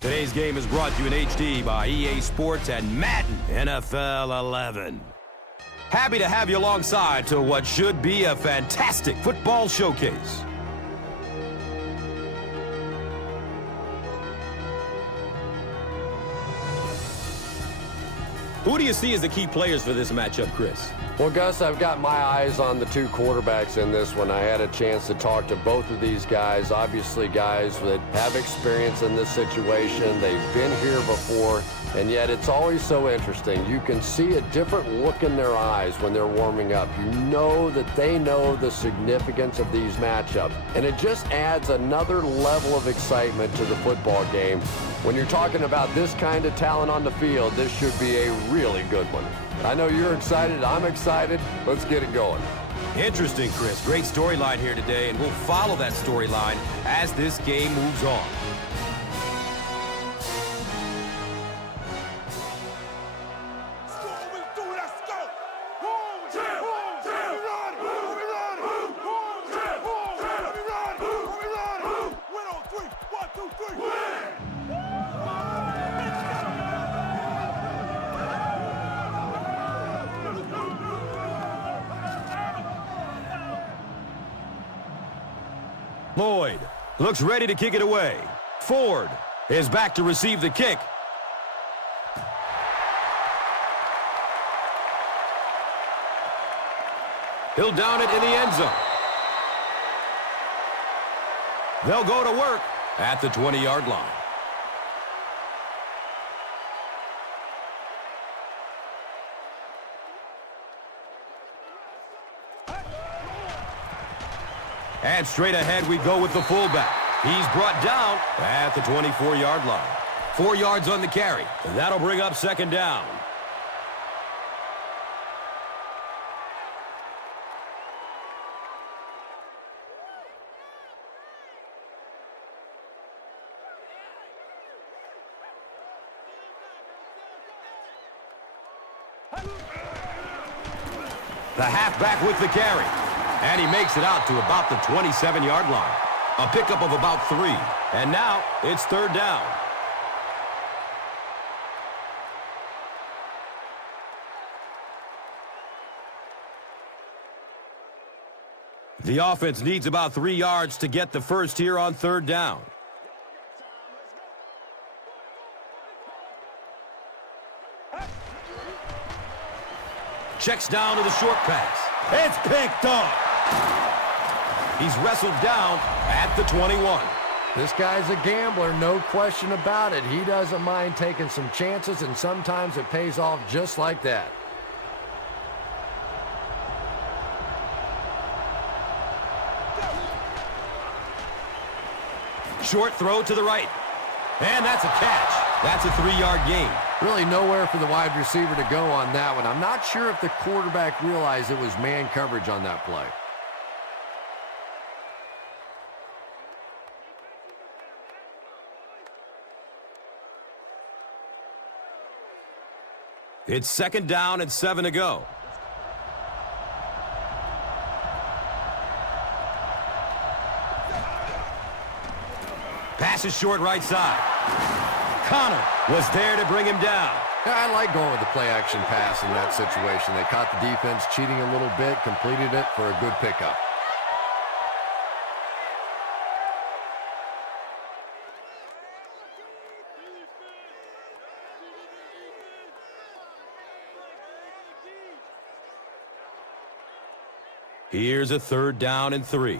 Today's game is brought to you in HD by EA Sports and Madden NFL 11. Happy to have you alongside to what should be a fantastic football showcase. Who do you see as the key players for this matchup, Chris? Well, Gus, I've got my eyes on the two quarterbacks in this one. I had a chance to talk to both of these guys. Obviously, guys that have experience in this situation. They've been here before, and yet it's always so interesting. You can see a different look in their eyes when they're warming up. You know that they know the significance of these matchups, and it just adds another level of excitement to the football game. When you're talking about this kind of talent on the field, this should be a really good one. I know you're excited. I'm excited. Let's get it going. Interesting, Chris. Great storyline here today, and we'll follow that storyline as this game moves on. Lloyd looks ready to kick it away. Ford is back to receive the kick. He'll down it in the end zone. They'll go to work at the 20-yard line. And straight ahead we go with the fullback. He's brought down at the 24-yard line. 4 yards on the carry. That'll bring up second down. The halfback with the carry. And he makes it out to about the 27-yard line. A pickup of about 3. And now it's third down. The offense needs about 3 yards to get the first here on third down. Checks down to the short pass. It's picked up. He's wrestled down at the 21. This guy's a gambler, no question about it. He doesn't mind taking some chances, and sometimes it pays off just like that. Short throw to the right. And that's a catch. That's a 3-yard gain. Really nowhere for the wide receiver to go on that one. I'm not sure if the quarterback realized it was man coverage on that play. It's second down and 7 to go. Pass is short right side. Connor was there to bring him down. I like going with the play-action pass in that situation. They caught the defense cheating a little bit, completed it for a good pickup. Here's a third down and 3.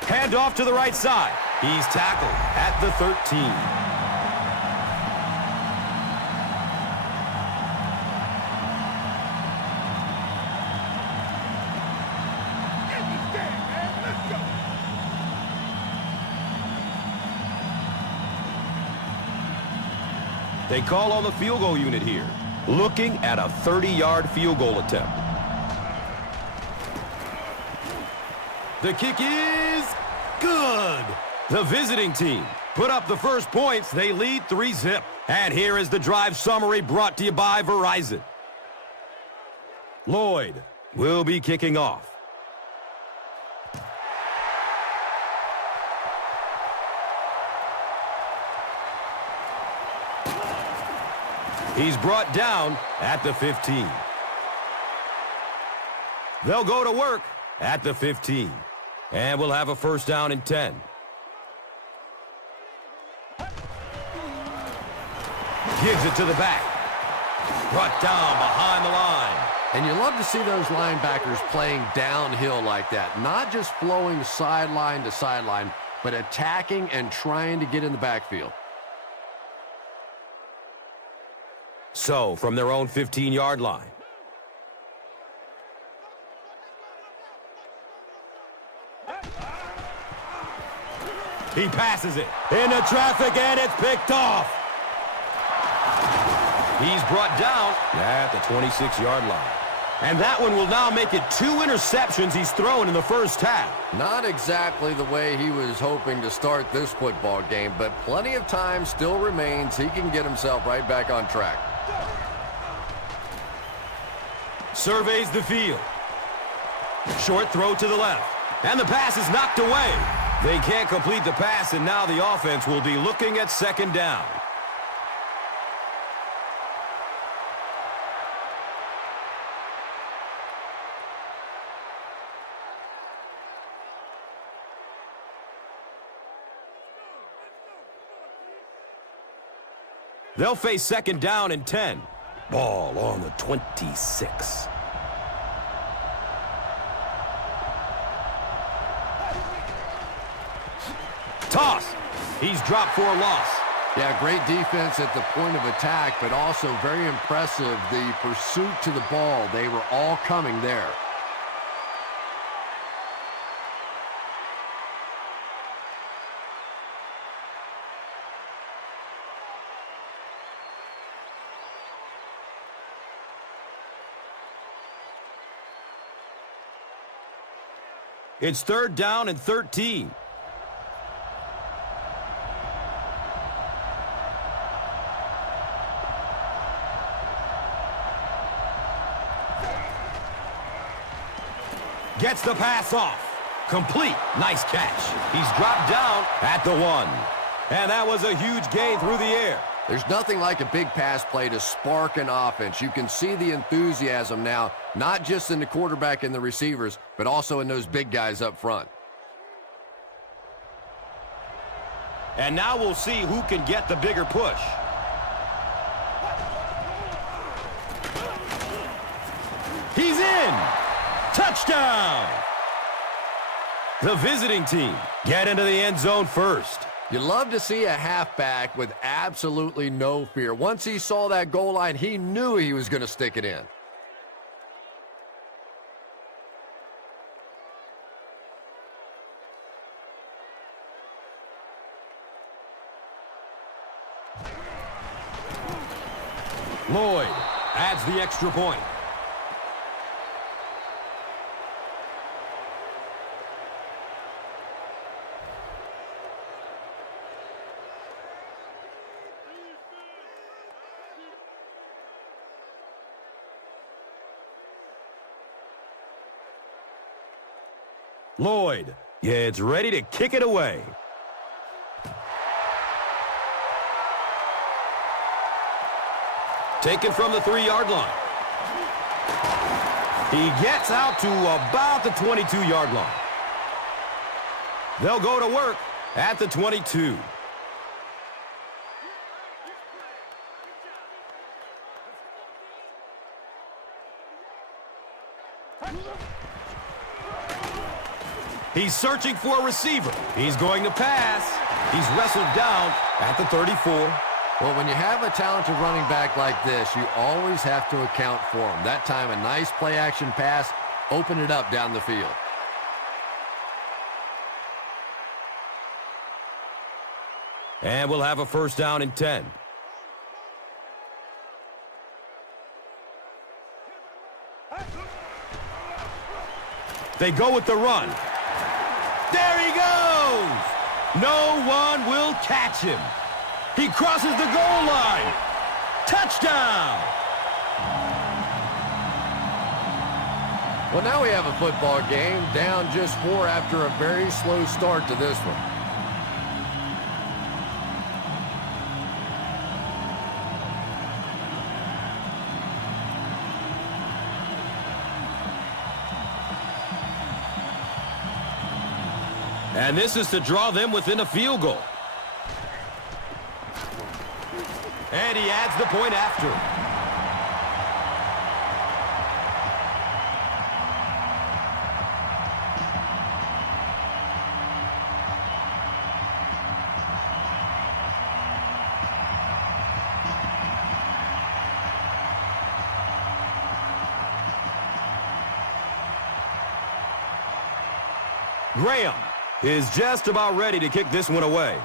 Hand off to the right side. He's tackled at the 13. They call on the field goal unit here, looking at a 30-yard field goal attempt. The kick is good. The visiting team put up the first points. They lead 3-zip. And here is the drive summary brought to you by Verizon. Lloyd will be kicking off. He's brought down at the 15. They'll go to work at the 15. And we'll have a first down and 10. Gives it to the back. Brought down behind the line. And you love to see those linebackers playing downhill like that. Not just flowing sideline to sideline, but attacking and trying to get in the backfield. So, from their own 15-yard line. He passes it into traffic, and it's picked off. He's brought down at the 26-yard line. And that one will now make it 2 interceptions he's thrown in the first half. Not exactly the way he was hoping to start this football game, but plenty of time still remains. He can get himself right back on track. Surveys the field. Short throw to the left. And the pass is knocked away. They can't complete the pass, and now the offense will be looking at second down. They'll face second down and 10. Ball on the 26. Toss. He's dropped for a loss. Yeah, great defense at the point of attack, but also very impressive the pursuit to the ball. They were all coming there. It's third down and 13. Gets the pass off. Complete. Nice catch. He's dropped down at the 1. And that was a huge gain through the air. There's nothing like a big pass play to spark an offense. You can see the enthusiasm now, not just in the quarterback and the receivers, but also in those big guys up front. And now we'll see who can get the bigger push. He's in! Touchdown! The visiting team get into the end zone first. You love to see a halfback with absolutely no fear. Once he saw that goal line, he knew he was going to stick it in. Lloyd adds the extra point. Lloyd gets ready to kick it away. Taken from the 3-yard line. He gets out to about the 22-yard line. They'll go to work at the 22. He's searching for a receiver. He's going to pass. He's wrestled down at the 34. Well, when you have a talented running back like this, you always have to account for him. That time, a nice play-action pass opened it up down the field. And we'll have a first down and 10. They go with the run. There he goes! No one will catch him. He crosses the goal line. Touchdown! Well, now we have a football game down just 4 after a very slow start to this one. And this is to draw them within a field goal. And he adds the point after. Graham is just about ready to kick this one away.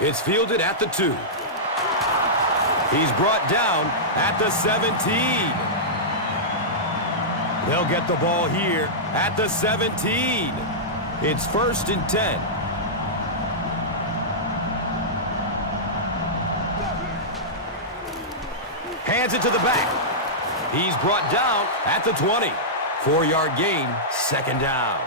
It's fielded at the 2. He's brought down at the 17. They'll get the ball here at the 17. It's 1st and 10. Hands it to the back. He's brought down at the 20. 4-yard gain, 2nd down.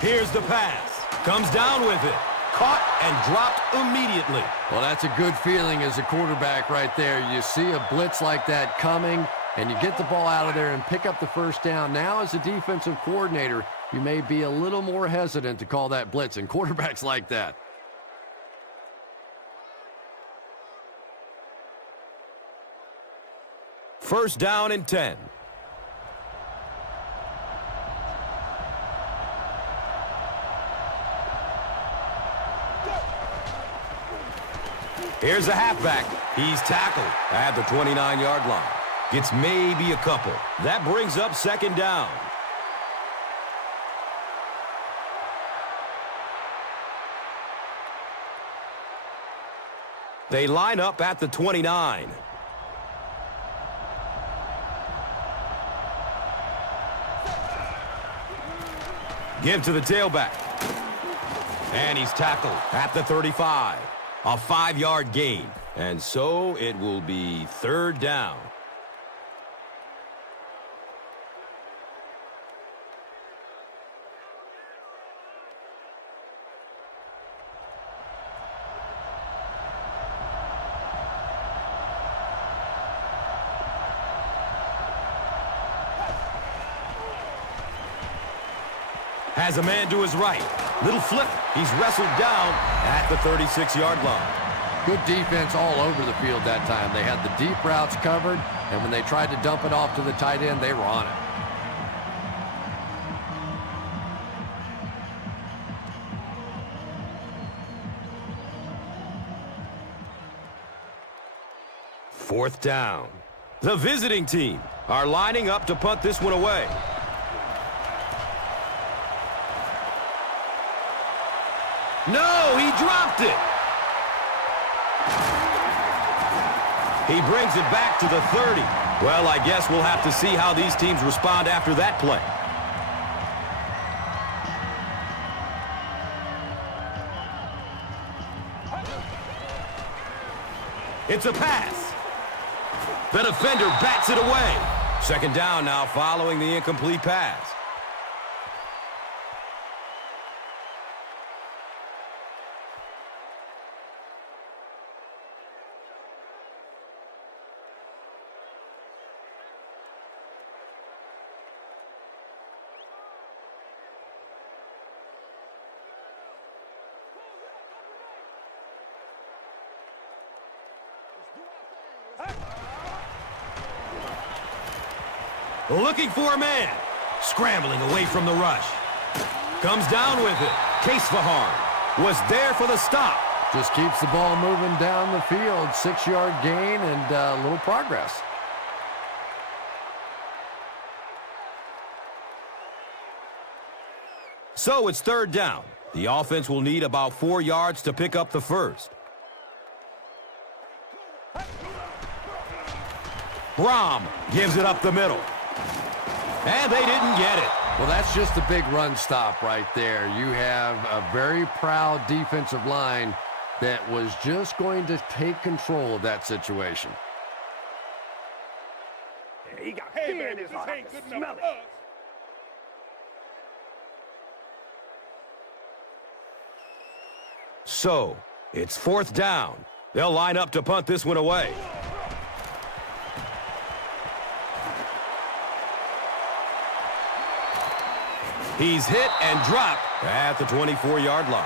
Here's the pass. Comes down with it. Caught and dropped immediately. Well, that's a good feeling as a quarterback right there. You see a blitz like that coming, and you get the ball out of there and pick up the 1st down. Now, as a defensive coordinator, you may be a little more hesitant to call that blitz, and quarterbacks like that. First down and 10. Here's the halfback. He's tackled at the 29-yard line. Gets maybe a couple. That brings up 2nd down. They line up at the 29. Give to the tailback. And he's tackled at the 35. A 5-yard gain. And so it will be 3rd down. Has a man to his right. Little flip. He's wrestled down at the 36-yard line. Good defense all over the field that time. They had the deep routes covered, and when they tried to dump it off to the tight end, they were on it. Fourth down. The visiting team are lining up to punt this one away. No, he dropped it. He brings it back to the 30. Well, I guess we'll have to see how these teams respond after that play. It's a pass. The defender bats it away. 2nd down now following the incomplete pass. Looking for a man. Scrambling away from the rush. Comes down with it. Javon was there for the stop. Just keeps the ball moving down the field. 6-yard gain and a little progress. So it's 3rd down. The offense will need about 4 yards to pick up the first. Brom gives it up the middle. And they didn't get it. Well, that's just a big run stop right there. You have a very proud defensive line that was just going to take control of that situation. He got fear in his heart. I can smell it. So, it's 4th down. They'll line up to punt this one away. He's hit and dropped at the 24-yard line.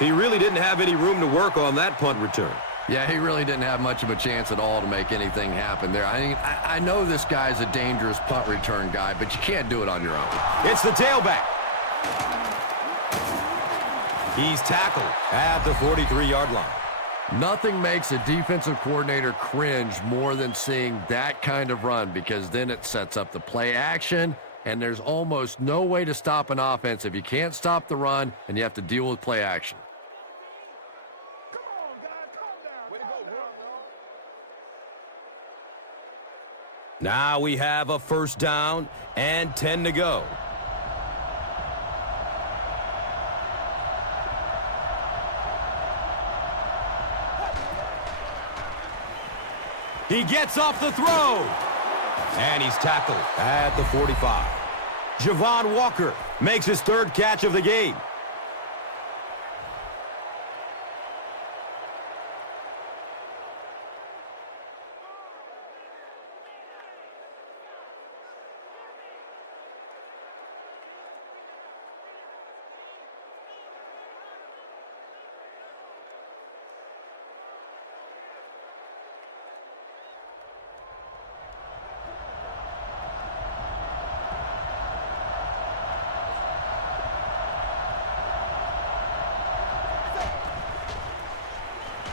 He really didn't have any room to work on that punt return. Yeah, he really didn't have much of a chance at all to make anything happen there. I know this guy's a dangerous punt return guy, but you can't do it on your own. It's the tailback. He's tackled at the 43-yard line. Nothing makes a defensive coordinator cringe more than seeing that kind of run, because then it sets up the play action, and there's almost no way to stop an offense if you can't stop the run and you have to deal with play action. Now we have a 1st down and 10 to go. He gets off the throw. And he's tackled at the 45. Javon Walker makes his 3rd catch of the game.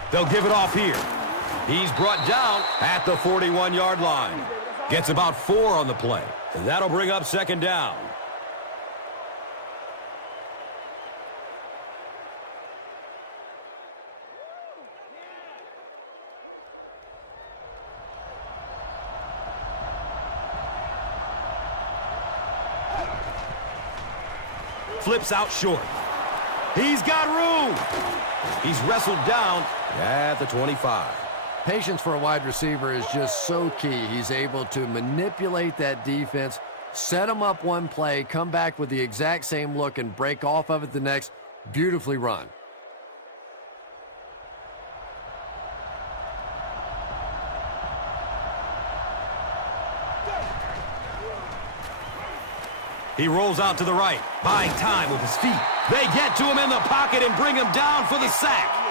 They'll give it off here. He's brought down at the 41-yard line. Gets about 4 on the play. And that'll bring up 2nd down. Flips out short. He's got room. He's wrestled down at the 25. Patience for a wide receiver is just so key. He's able to manipulate that defense, set him up one play, come back with the exact same look, and break off of it the next. Beautifully run. He rolls out to the right, buying time with his feet. They get to him in the pocket and bring him down for the sack.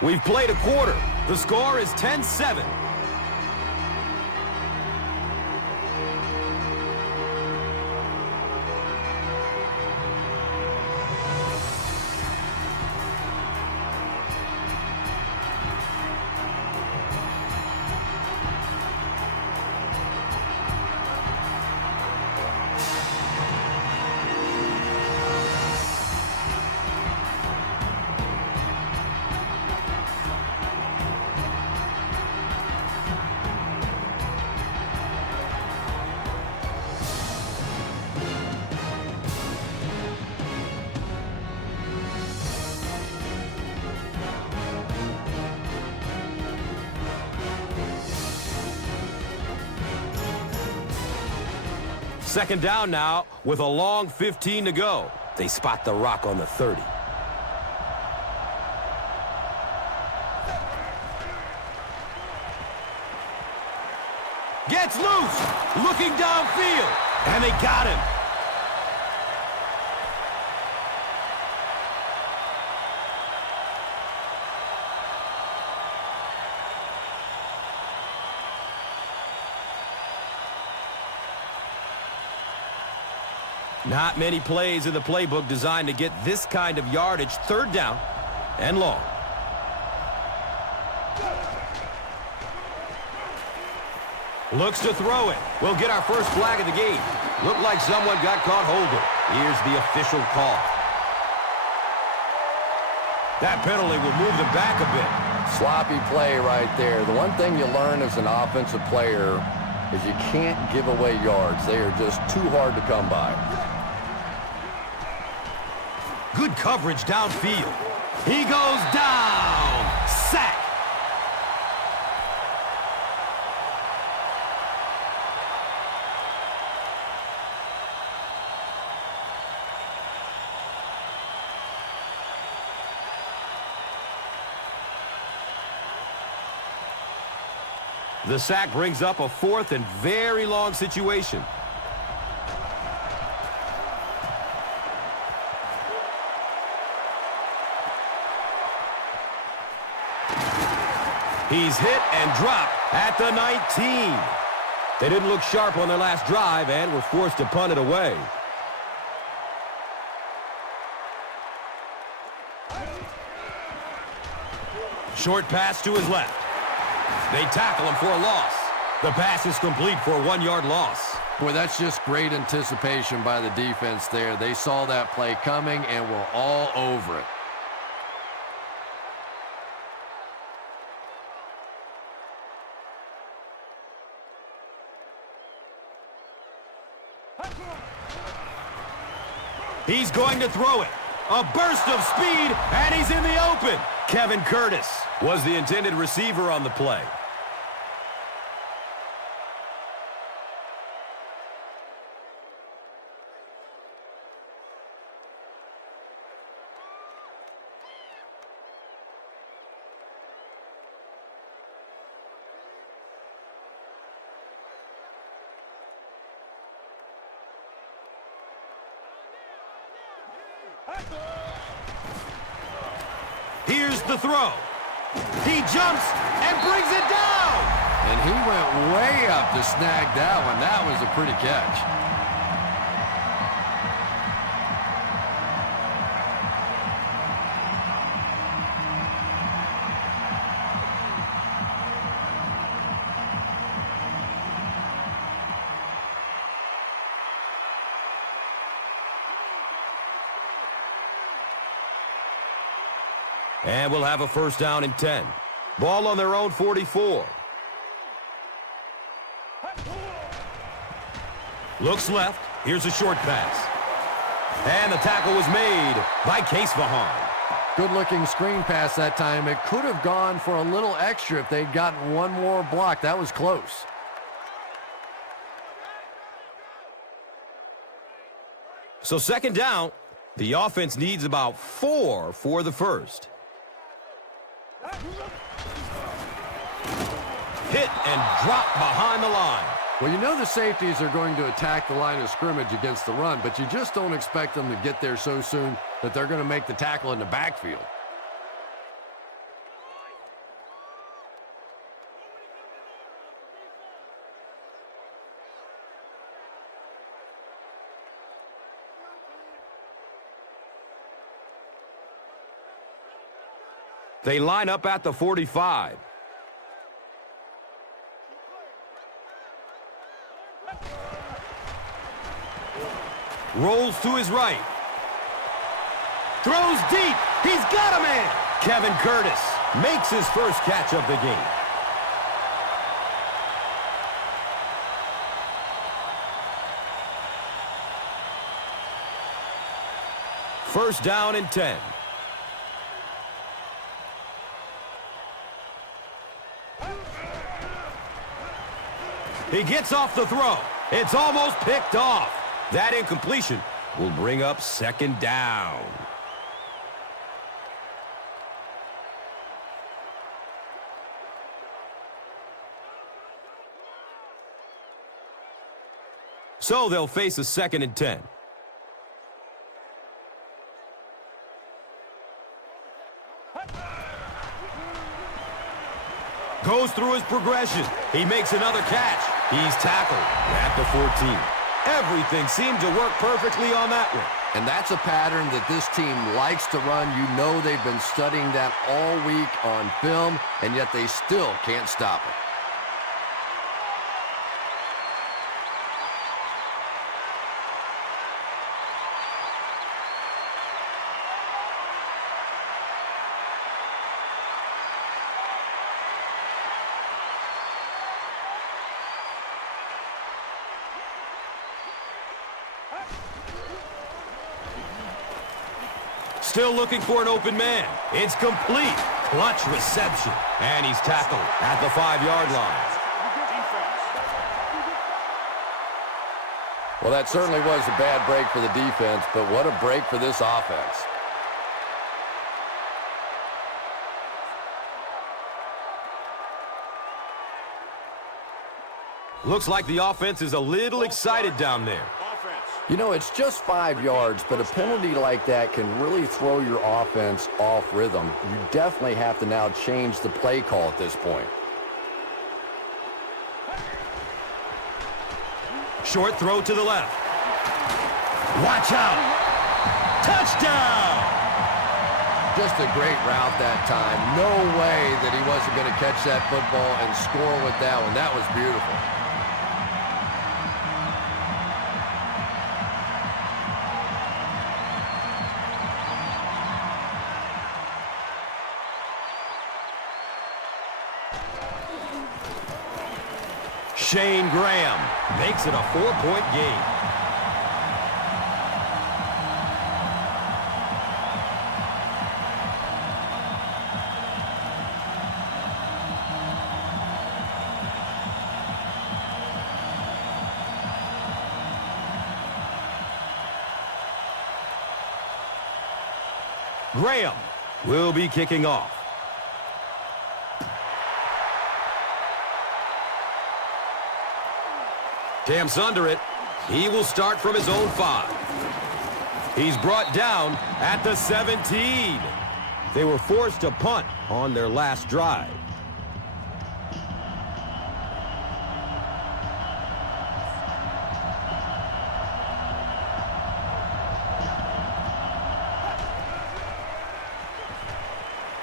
We've played a quarter. The score is 10-7. Second down now with a long 15 to go. They spot the rock on the 30. Gets loose, looking downfield, and they got him. Not many plays in the playbook designed to get this kind of yardage. Third down and long. Looks to throw it. We'll get our first flag of the game. Looked like someone got caught holding. Here's the official call. That penalty will move them back a bit. Sloppy play right there. The one thing you learn as an offensive player is you can't give away yards. They are just too hard to come by. Good coverage downfield. He goes down. Sack. The sack brings up a 4th and very long situation. He's hit and dropped at the 19. They didn't look sharp on their last drive and were forced to punt it away. Short pass to his left. They tackle him for a loss. The pass is complete for a 1-yard loss. Boy, that's just great anticipation by the defense there. They saw that play coming and were all over it. He's going to throw it. A burst of speed, and he's in the open. Kevin Curtis was the intended receiver on the play. Here's the throw. He jumps and brings it down. And he went way up to snag that one. That was a pretty catch. And we'll have a 1st down and 10. Ball on their own 44. Looks left. Here's a short pass. And the tackle was made by Javon. Good-looking screen pass that time. It could have gone for a little extra if they'd gotten one more block. That was close. So 2nd down. The offense needs about 4 for the 1st. Hit and drop behind the line. Well, you know the safeties are going to attack the line of scrimmage against the run, but you just don't expect them to get there so soon that they're going to make the tackle in the backfield. They line up at the 45. Rolls to his right. Throws deep. He's got a man. Kevin Curtis makes his first catch of the game. First down and 10. He gets off the throw. It's almost picked off. That incompletion will bring up 2nd down. So they'll face a 2nd and 10. Goes through his progression. He makes another catch. He's tackled at the 14. Everything seemed to work perfectly on that one. And that's a pattern that this team likes to run. You know they've been studying that all week on film, and yet they still can't stop it. Still looking for an open man. It's complete. Clutch reception. And he's tackled at the 5-yard line. Well, that certainly was a bad break for the defense, but what a break for this offense. Looks like the offense is a little excited down there. You know, it's just 5 yards, but a penalty like that can really throw your offense off rhythm. You definitely have to now change the play call at this point. Short throw to the left. Watch out. Touchdown! Just a great route that time. No way that he wasn't going to catch that football and score with that one. That was beautiful. Shane Graham makes it a 4-point game. Graham will be kicking off. Camps under it. He will start from his own 5. He's brought down at the 17. They were forced to punt on their last drive.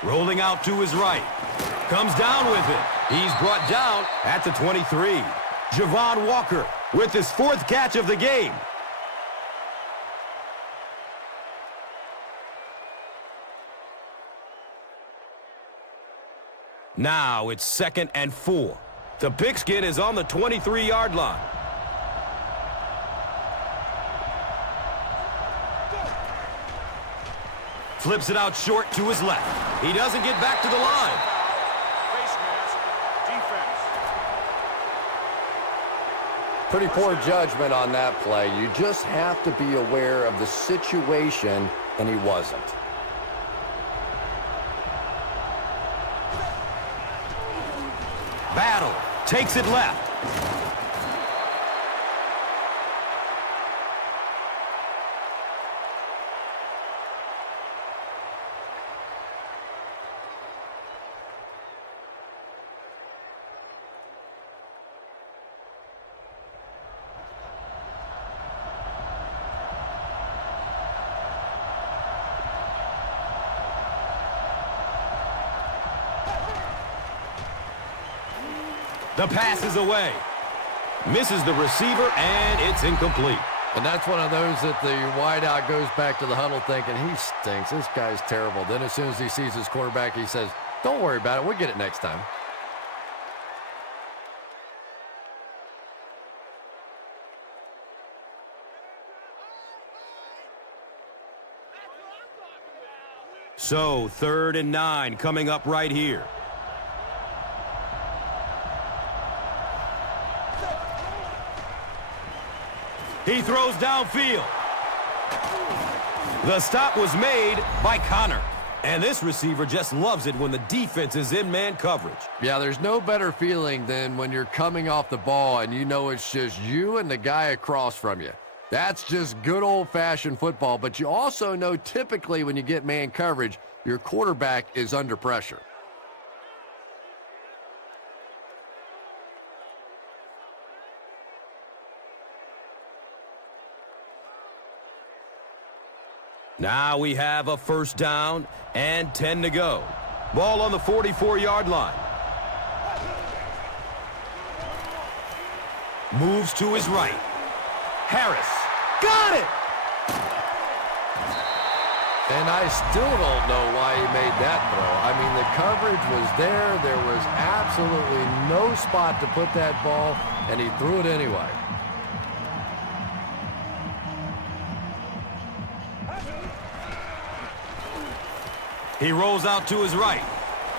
Rolling out to his right. Comes down with it. He's brought down at the 23. Javon Walker with his 4th catch of the game. Now it's 2nd and 4. The pigskin is on the 23-yard line. Flips it out short to his left. He doesn't get back to the line. Pretty poor judgment on that play. You just have to be aware of the situation, and he wasn't. Battle takes it left. The pass is away. Misses the receiver, and it's incomplete. And that's one of those that the wideout goes back to the huddle thinking, he stinks. This guy's terrible. Then as soon as he sees his quarterback, he says, don't worry about it. We'll get it next time. So, 3rd and 9 coming up right here. He throws downfield. The stop was made by Connor. And this receiver just loves it when the defense is in man coverage. Yeah, there's no better feeling than when you're coming off the ball and you know it's just you and the guy across from you. That's just good old-fashioned football. But you also know typically when you get man coverage, your quarterback is under pressure. Now we have a 1st down and 10 to go. Ball on the 44-yard line. Moves to his right. Harris. Got it! And I still don't know why he made that throw. I mean, the coverage was there. There was absolutely no spot to put that ball, and he threw it anyway. He rolls out to his right.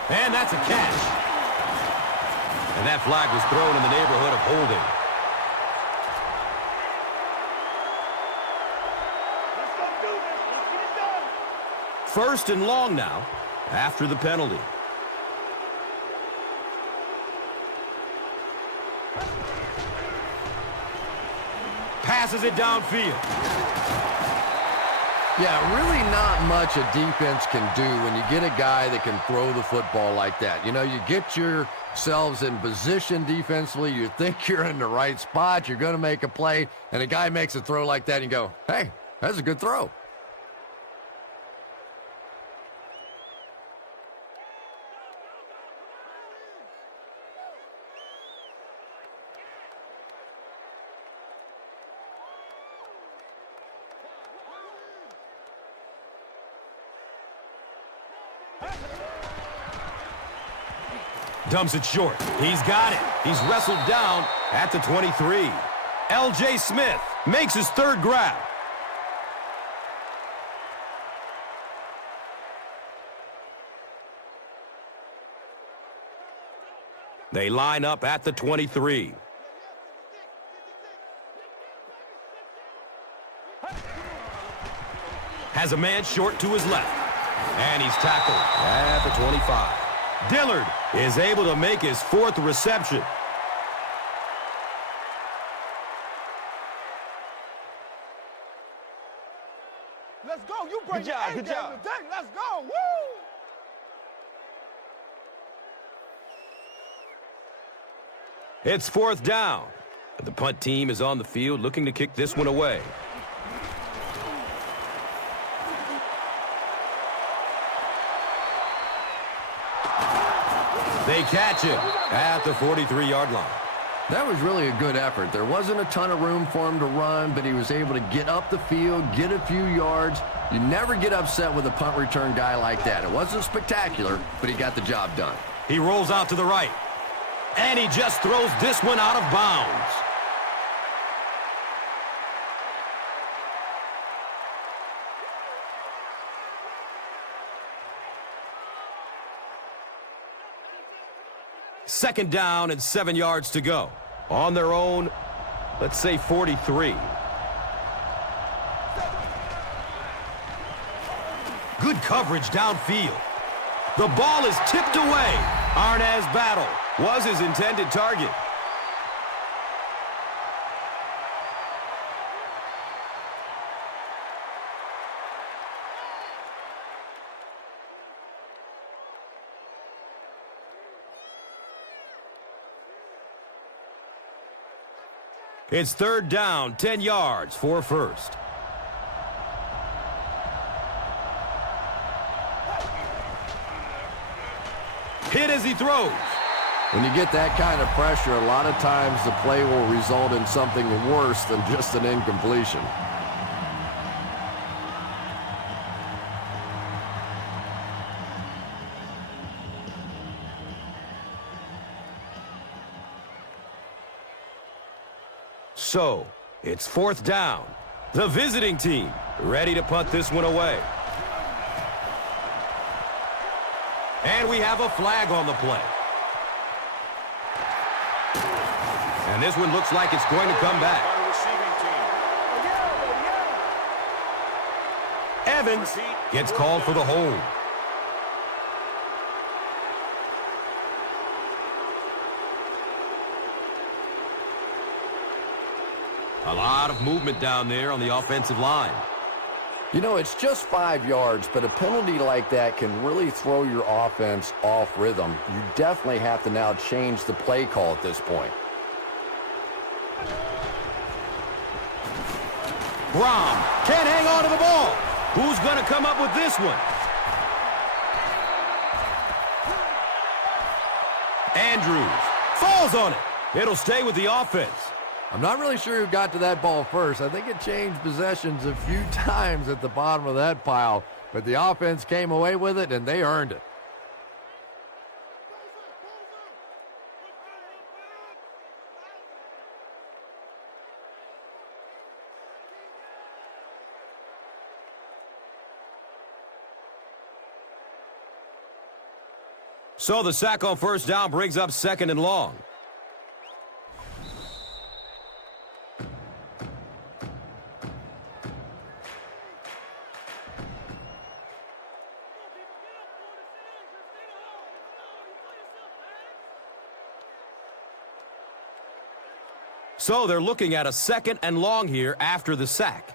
And that's a catch. And that flag was thrown in the neighborhood of holding. Let's go do this. Let's get it done. First and long now after the penalty. Passes it downfield. Yeah, really not much a defense can do when you get a guy that can throw the football like that. You know, you get yourselves in position defensively. You think you're in the right spot. You're going to make a play, and a guy makes a throw like that, and you go, hey, that's a good throw. Dumps it short. He's got it. He's wrestled down at the 23. L.J. Smith makes his third grab. They line up at the 23. Has a man short to his left. And he's tackled at the 25. Dillard is able to make his fourth reception. Let's go. You bring Good job, your good A game job. today. Let's go. Woo! It's fourth down. The punt team is on the field looking to kick this one away. They catch him at the 43-yard line. That was really a good effort. There wasn't a ton of room for him to run, but he was able to get up the field, get a few yards. You never get upset with a punt return guy like that. It wasn't spectacular, but he got the job done. He rolls out to the right. And he just throws this one out of bounds. Second down and 7 yards to go. On their own, let's say 43. Good coverage downfield. The ball is tipped away. Arnez battle was his intended target. It's third down, 10 yards for first. Hit as he throws. When you get that kind of pressure, a lot of times the play will result in something worse than just an incompletion. So, it's fourth down. The visiting team ready to punt this one away. And we have a flag on the play. And this one looks like it's going to come back. Evans gets called for the hold. A lot of movement down there on the offensive line. You know, it's just 5 yards, but a penalty like that can really throw your offense off rhythm. You definitely have to now change the play call at this point. Rom can't hang on to the ball. Who's going to come up with this one? Andrews falls on it. It'll stay with the offense. I'm not really sure who got to that ball first. I think it changed possessions a few times at the bottom of that pile, but the offense came away with it, and they earned it. So the sack on first down brings up 2nd and long. So they're looking at a 2nd and long here after the sack.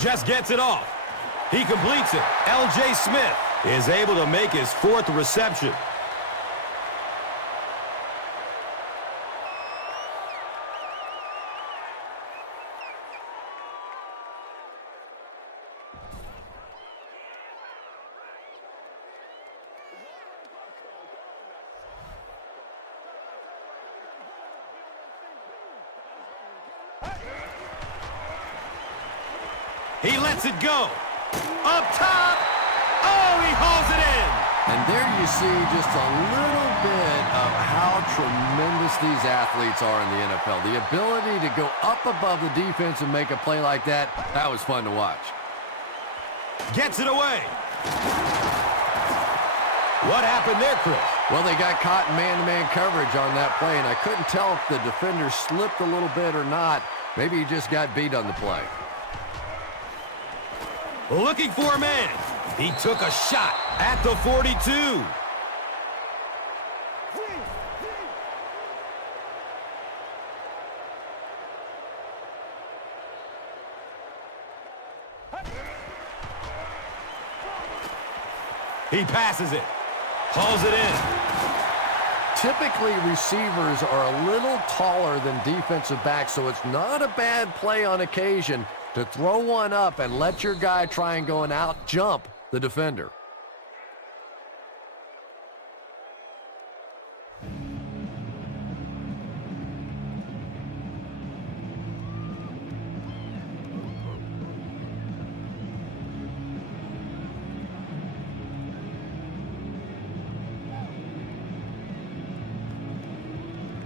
Just gets it off. He completes it. L.J. Smith is able to make his 4th reception. He lets it go. Up top. Oh, he hauls it in. And there you see just a little bit of how tremendous these athletes are in the NFL. The ability to go up above the defense and make a play like that, that was fun to watch. Gets it away. What happened there, Chris? Well, they got caught in man-to-man coverage on that play, and I couldn't tell if the defender slipped a little bit or not. Maybe he just got beat on the play. Looking for a man. He took a shot at the 42. He passes it. Hauls it in. Typically, receivers are a little taller than defensive backs, so it's not a bad play on occasion to throw one up and let your guy try and go and out-jump the defender.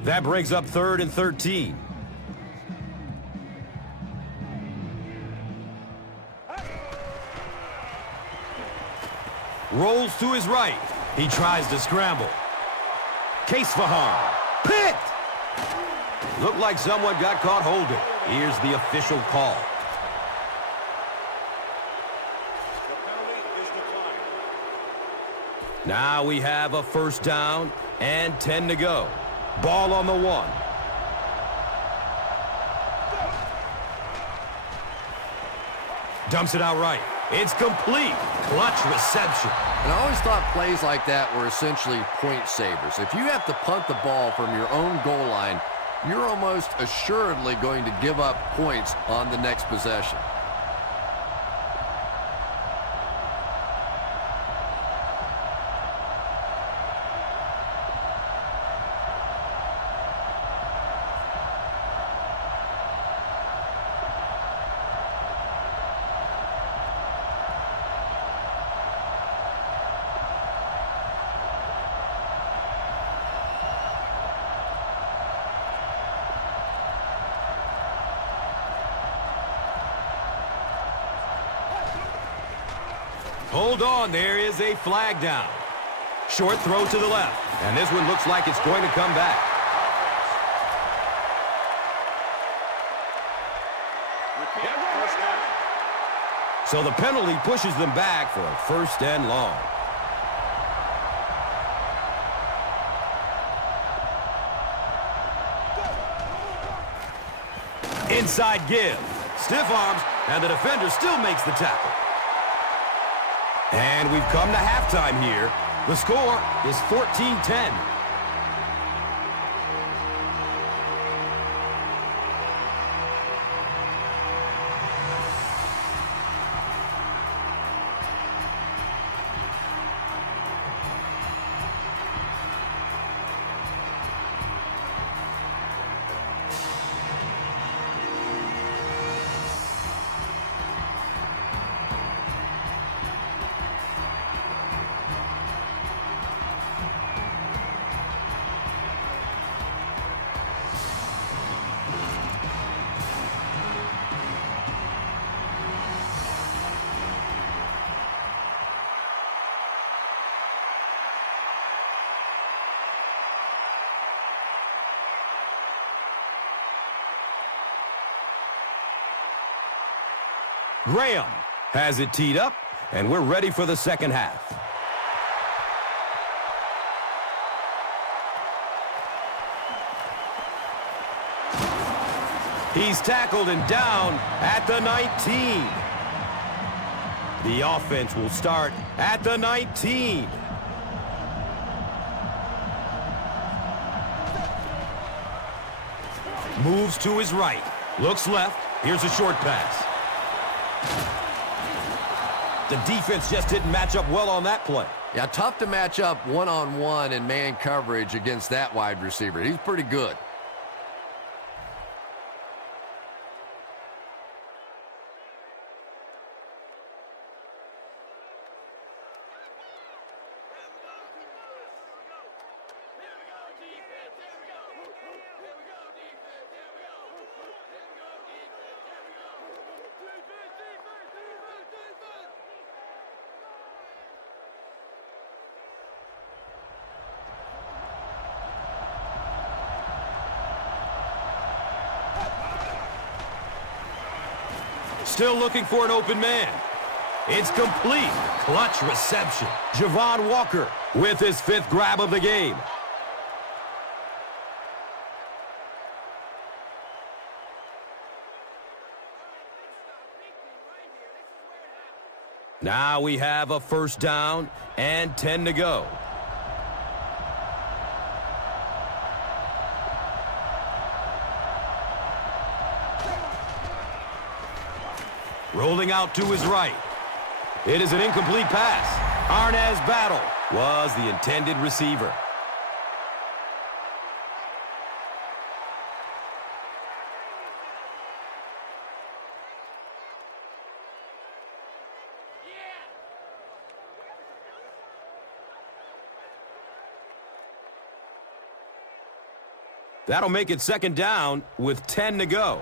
That brings up 3rd and 13. Rolls to his right. He tries to scramble. Case for harm. Picked! Looked like someone got caught holding. Here's the official call. Now we have a 1st down and 10 to go. Ball on the 1. Dumps it out right. It's complete. Clutch reception. And I always thought plays like that were essentially point savers. If you have to punt the ball from your own goal line, you're almost assuredly going to give up points on the next possession. Hold on, there is a flag down. Short throw to the left, and this one looks like it's going to come back. So the penalty pushes them back for a 1st and long. Inside give. Stiff arms, and the defender still makes the tackle. And we've come to halftime here. The score is 14-10. Graham has it teed up, and we're ready for the second half. He's tackled and down at the 19. The offense will start at the 19. Moves to his right. Looks left. Here's a short pass. The defense just didn't match up well on that play. Yeah, tough to match up one-on-one in man coverage against that wide receiver. He's pretty good. Still looking for an open man. It's complete. Clutch reception. Javon Walker with his 5th grab of the game. Now we have a first down and 10 to go. Rolling out to his right. It is an incomplete pass. Arnez Battle was the intended receiver. That'll make it second down with 10 to go.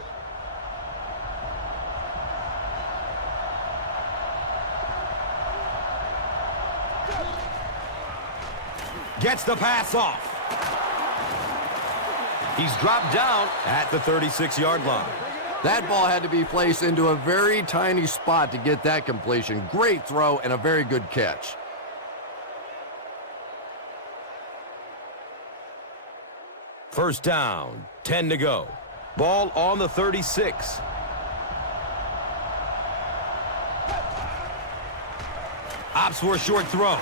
Gets the pass off. He's dropped down at the 36-yard line. That ball had to be placed into a very tiny spot to get that completion. Great throw and a very good catch. First down, 10 to go. Ball on the 36. Opts for a short throw.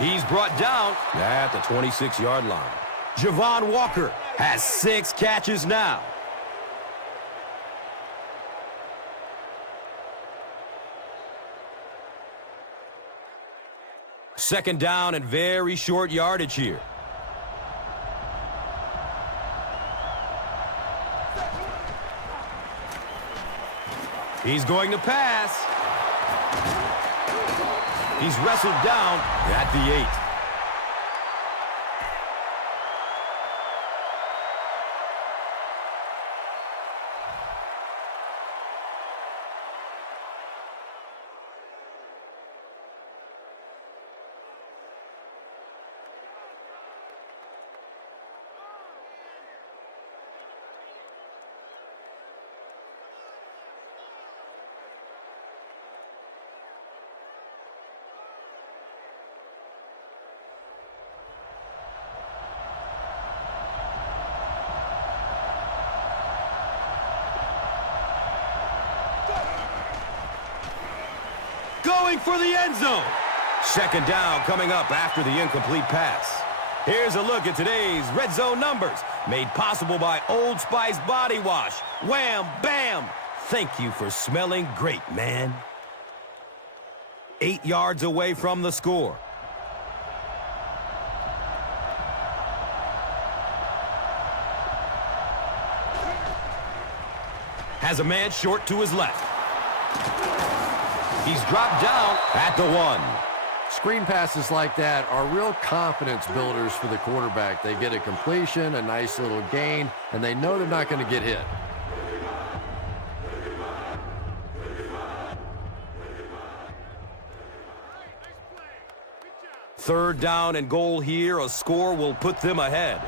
He's brought down at the 26-yard line. Javon Walker has 6 catches now. Second down and very short yardage here. He's going to pass. He's wrestled down at the 8. Going for the end zone. Second down coming up after the incomplete pass. Here's a look at today's red zone numbers, made possible by Old Spice Body Wash. Wham, bam. Thank you for smelling great, man. 8 yards away from the score. Has a man short to his left. He's dropped down at the 1. Screen passes like that are real confidence builders for the quarterback. They get a completion, a nice little gain, and they know they're not going to get hit. Third down and goal here. A score will put them ahead.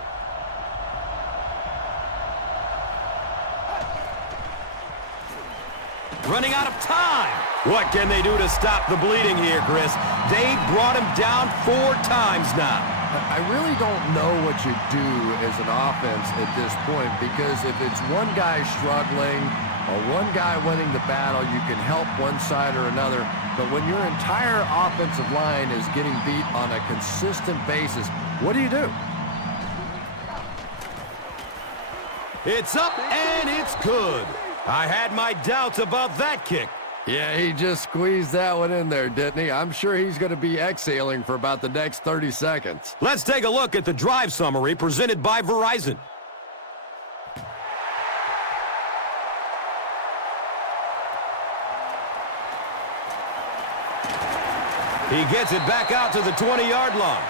running out of time. What can they do to stop the bleeding here, Chris? They brought him down 4 times now. I really don't know what you do as an offense at this point, because if it's one guy struggling or one guy winning the battle, you can help one side or another. But when your entire offensive line is getting beat on a consistent basis, what do you do? It's up and it's good. I had my doubts about that kick. Yeah, he just squeezed that one in there, didn't he? I'm sure he's going to be exhaling for about the next 30 seconds. Let's take a look at the drive summary presented by Verizon. He gets it back out to the 20-yard line.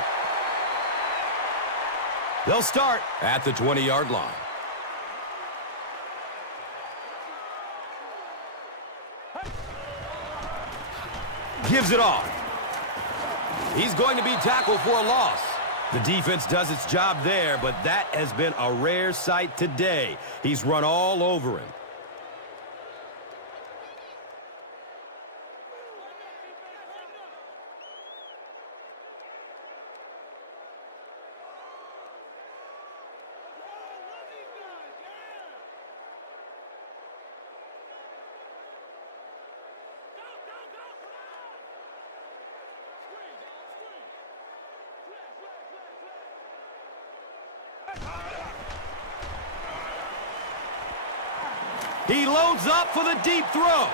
They'll start at the 20-yard line. Gives it off. He's going to be tackled for a loss. The defense does its job there, but that has been a rare sight today. He's run all over him. He loads up for the deep throw.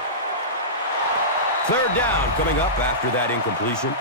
3rd down coming up after that incompletion.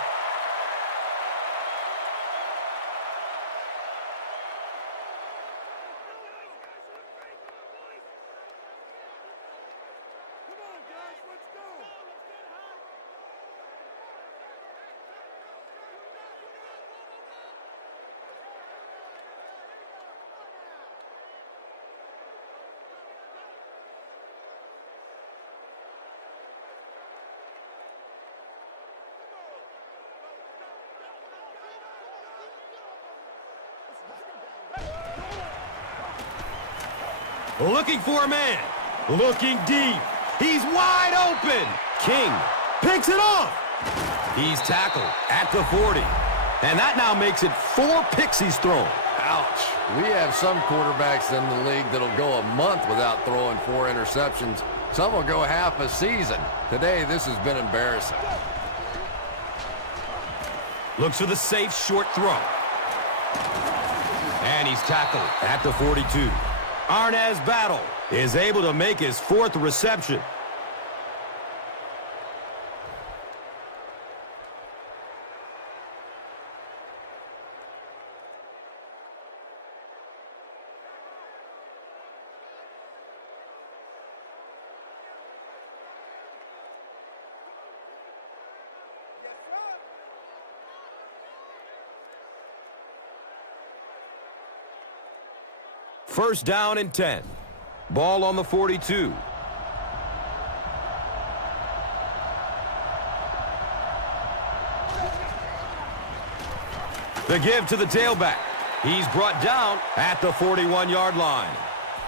Looking for a man. Looking deep. He's wide open. King picks it off. He's tackled at the 40. And that now makes it 4 picks he's thrown. Ouch. We have some quarterbacks in the league that'll go a month without throwing 4 interceptions. Some will go half a season. Today, this has been embarrassing. Looks for the safe short throw. And he's tackled at the 42. Arnez battle is able to make his 4th reception. First down and 10. Ball on the 42. The give to the tailback. He's brought down at the 41-yard line.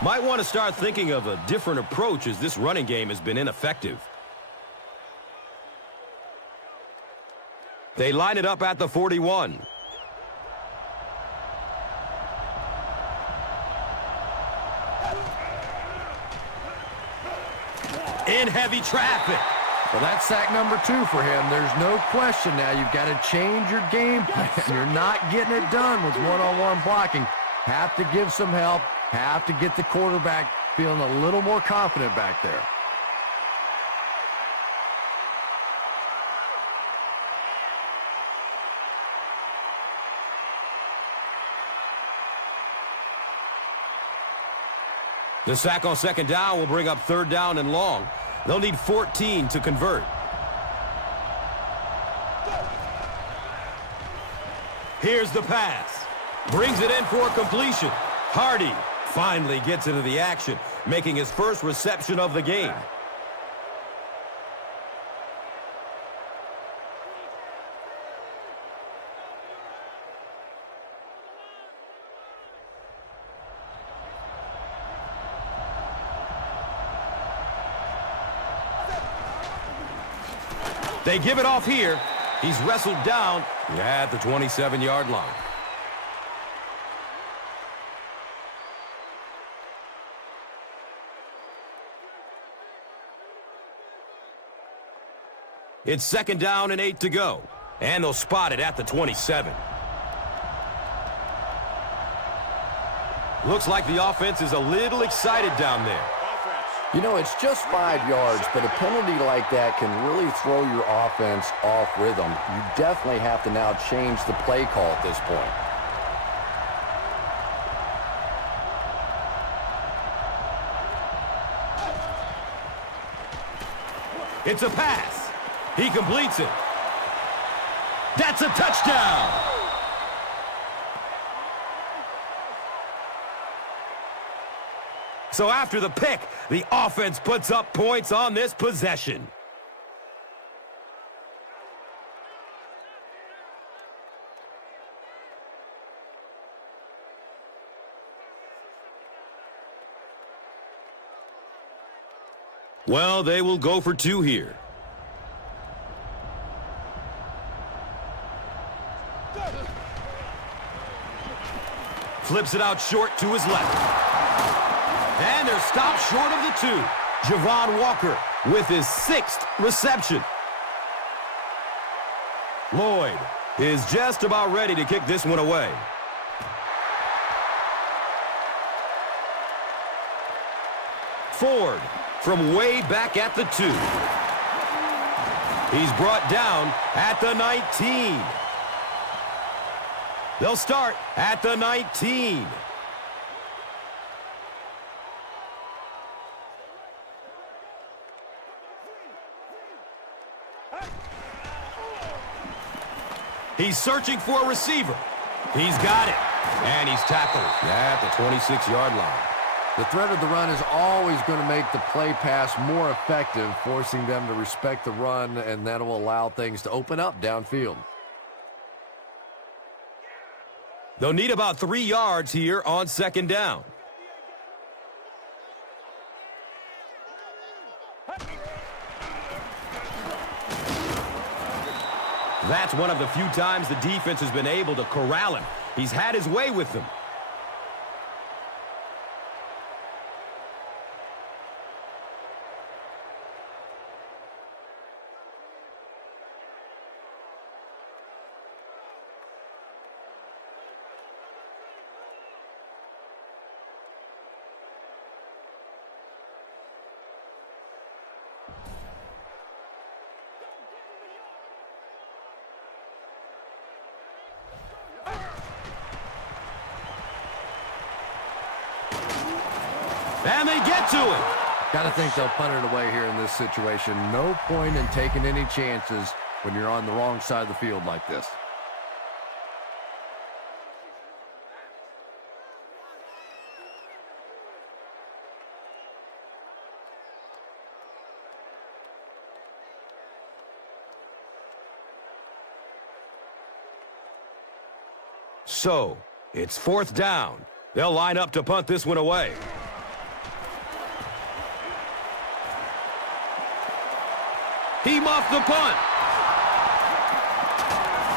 Might want to start thinking of a different approach as this running game has been ineffective. They line it up at the 41. In heavy traffic. Well, that's sack number 2 for him. There's no question now. You've got to change your game plan. You're not getting it done with one-on-one blocking. Have to give some help. Have to get the quarterback feeling a little more confident back there. The sack on 2nd down will bring up 3rd down and long. They'll need 14 to convert. Here's the pass. Brings it in for completion. Hardy finally gets into the action, making his first reception of the game. They give it off here. He's wrestled down at the 27-yard line. It's 2nd down and 8 to go. And they'll spot it at the 27. Looks like the offense is a little excited down there. You know, it's just 5 yards, but a penalty like that can really throw your offense off rhythm. You definitely have to now change the play call at this point. It's a pass. He completes it. That's a touchdown. So after the pick, the offense puts up points on this possession. Well, they will go for 2 here. Flips it out short to his left. And they're stopped short of the 2. Javon Walker with his 6th reception. Lloyd is just about ready to kick this one away. Ford from way back at the 2. He's brought down at the 19. They'll start at the 19. He's searching for a receiver. He's got it. And he's tackled at the 26-yard line. The threat of the run is always going to make the play pass more effective, forcing them to respect the run, and that will allow things to open up downfield. They'll need about 3 yards here on 2nd down. That's one of the few times the defense has been able to corral him. He's had his way with them. And they get to it. Got to think they'll punt it away here in this situation. No point in taking any chances when you're on the wrong side of the field like this. So, it's 4th down. They'll line up to punt this one away. He muffed the punt.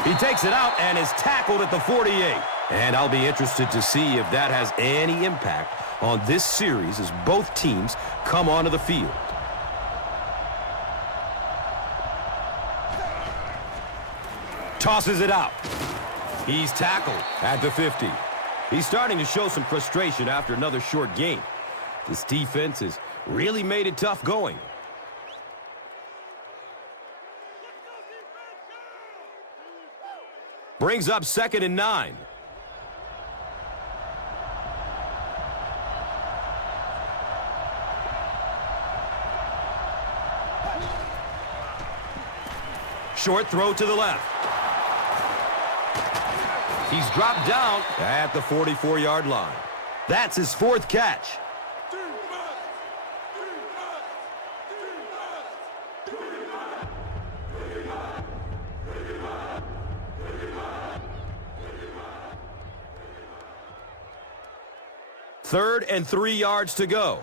He takes it out and is tackled at the 48. And I'll be interested to see if that has any impact on this series as both teams come onto the field. Tosses it out. He's tackled at the 50. He's starting to show some frustration after another short game. This defense has really made it tough going. Brings up 2nd and 9. Short throw to the left. He's dropped down at the 44-yard line. That's his 4th catch. Third and 3 yards to go.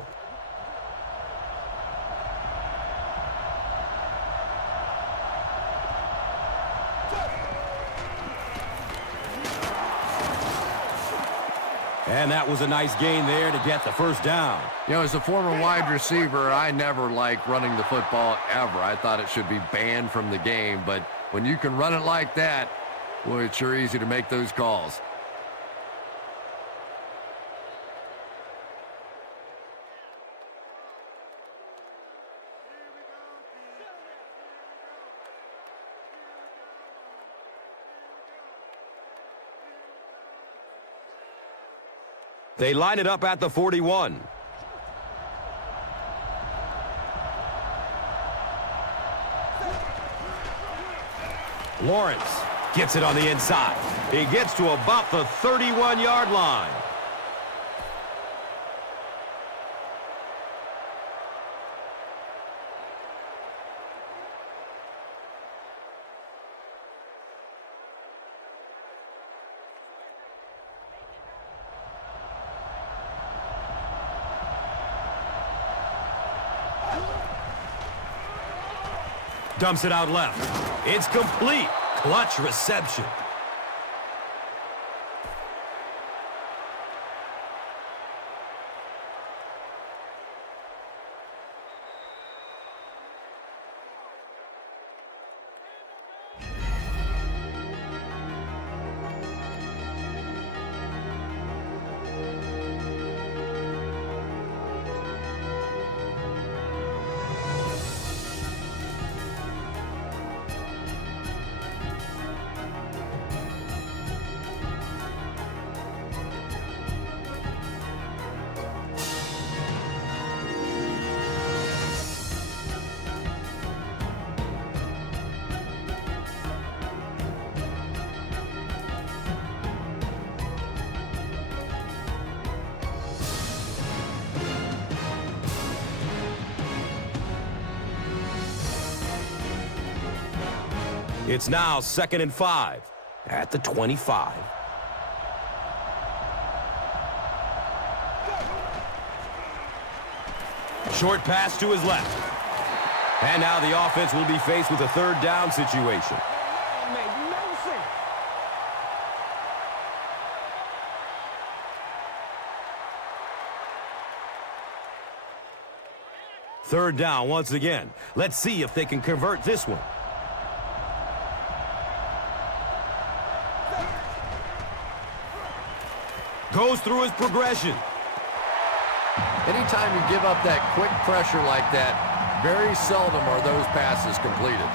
And that was a nice gain there to get the first down. You know, as a former wide receiver, I never liked running the football ever. I thought it should be banned from the game. But when you can run it like that, boy, it's sure easy to make those calls. They line it up at the 41. Lawrence gets it on the inside. He gets to about the 31-yard line. Dumps it out left. It's complete. Clutch reception. It's now 2nd and 5 at the 25. Short pass to his left. And now the offense will be faced with a 3rd down situation. Third down once again. Let's see if they can convert this one. Goes through his progression. Anytime you give up that quick pressure like that, very seldom are those passes completed.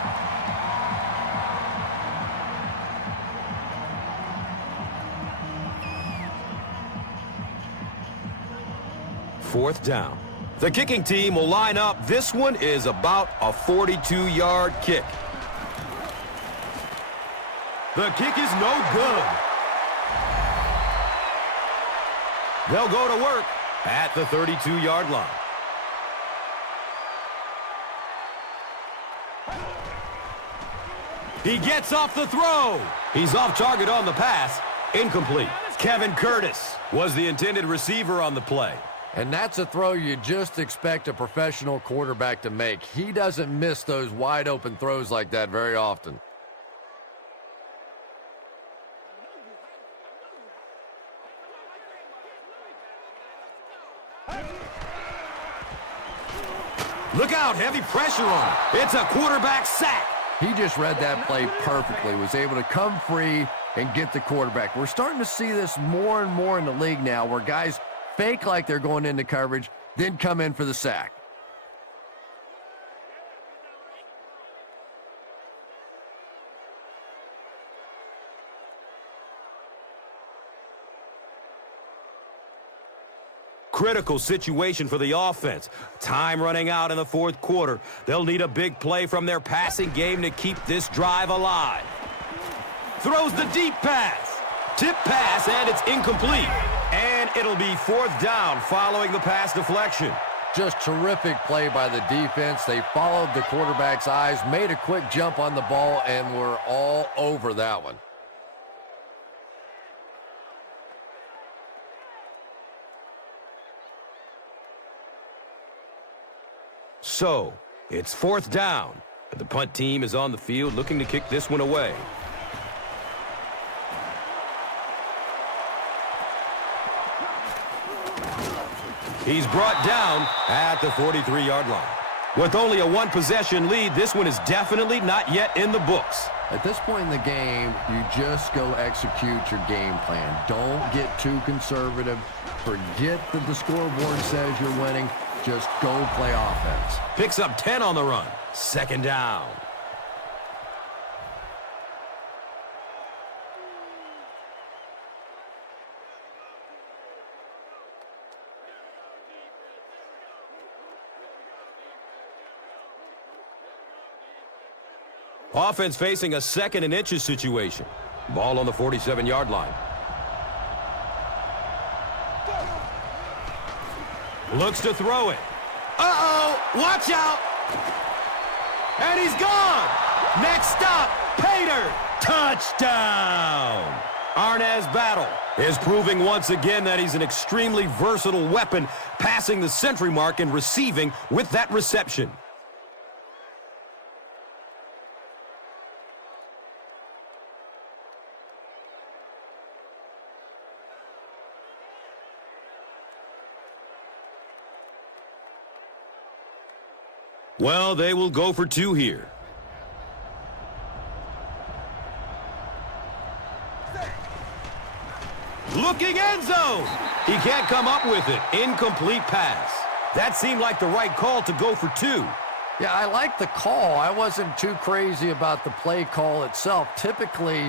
4th down. The kicking team will line up. This one is about a 42-yard kick. The kick is no good. They'll go to work at the 32-yard line. He gets off the throw. He's off target on the pass. Incomplete. Kevin Curtis was the intended receiver on the play. And that's a throw you just expect a professional quarterback to make. He doesn't miss those wide open throws like that very often. Look out, heavy pressure on him. It's a quarterback sack. He just read that play perfectly, was able to come free and get the quarterback. We're starting to see this more and more in the league now, where guys fake like they're going into coverage, then come in for the sack. Critical situation for the offense. Time running out in the 4th quarter. They'll need a big play from their passing game to keep this drive alive. Throws the deep pass. Tip pass, and it's incomplete. And it'll be 4th down following the pass deflection. Just terrific play by the defense. They followed the quarterback's eyes, made a quick jump on the ball, and were all over that one. So, it's 4th down. The punt team is on the field looking to kick this one away. He's brought down at the 43-yard line. With only a one-possession lead, this one is definitely not yet in the books. At this point in the game, you just go execute your game plan. Don't get too conservative. Forget that the scoreboard says you're winning. Just go play offense. Picks up 10 on the run. Second down. Offense facing a second and inches situation. Ball on the 47-yard line. Looks to throw it. Uh-oh! Watch out! And he's gone! Next stop, Pater! Touchdown! Arnez battle is proving once again that he's an extremely versatile weapon, passing the century mark and receiving with that reception. Well, they will go for two here. Looking end zone. He can't come up with it. Incomplete pass. That seemed like the right call to go for two. Yeah, I like the call. I wasn't too crazy about the play call itself. Typically,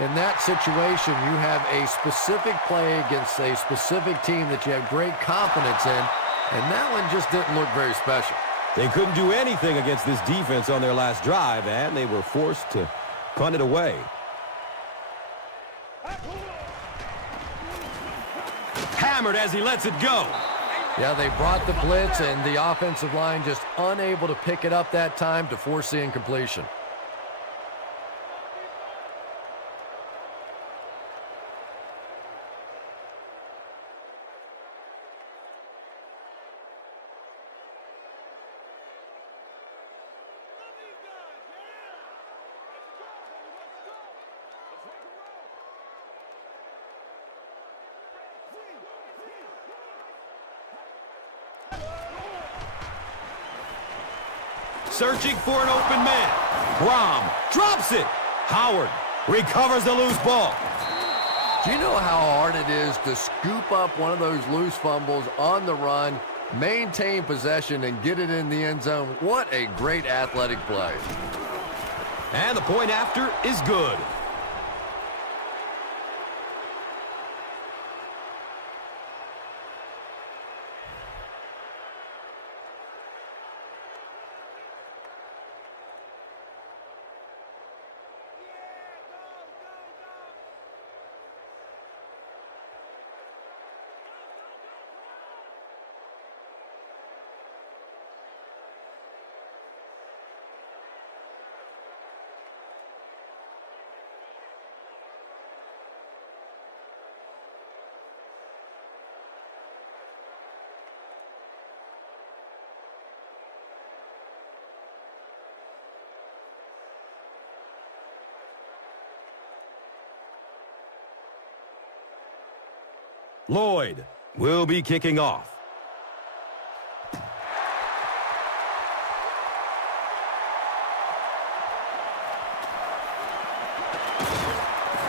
in that situation, you have a specific play against a specific team that you have great confidence in, and that one just didn't look very special. They couldn't do anything against this defense on their last drive, and they were forced to punt it away. Hammered as he lets it go. Yeah, they brought the blitz, and the offensive line just unable to pick it up that time to force the incompletion. Searching for an open man. Brom drops it. Howard recovers the loose ball. Do you know how hard it is to scoop up one of those loose fumbles on the run, maintain possession, and get it in the end zone? What a great athletic play. And the point after is good. Lloyd will be kicking off.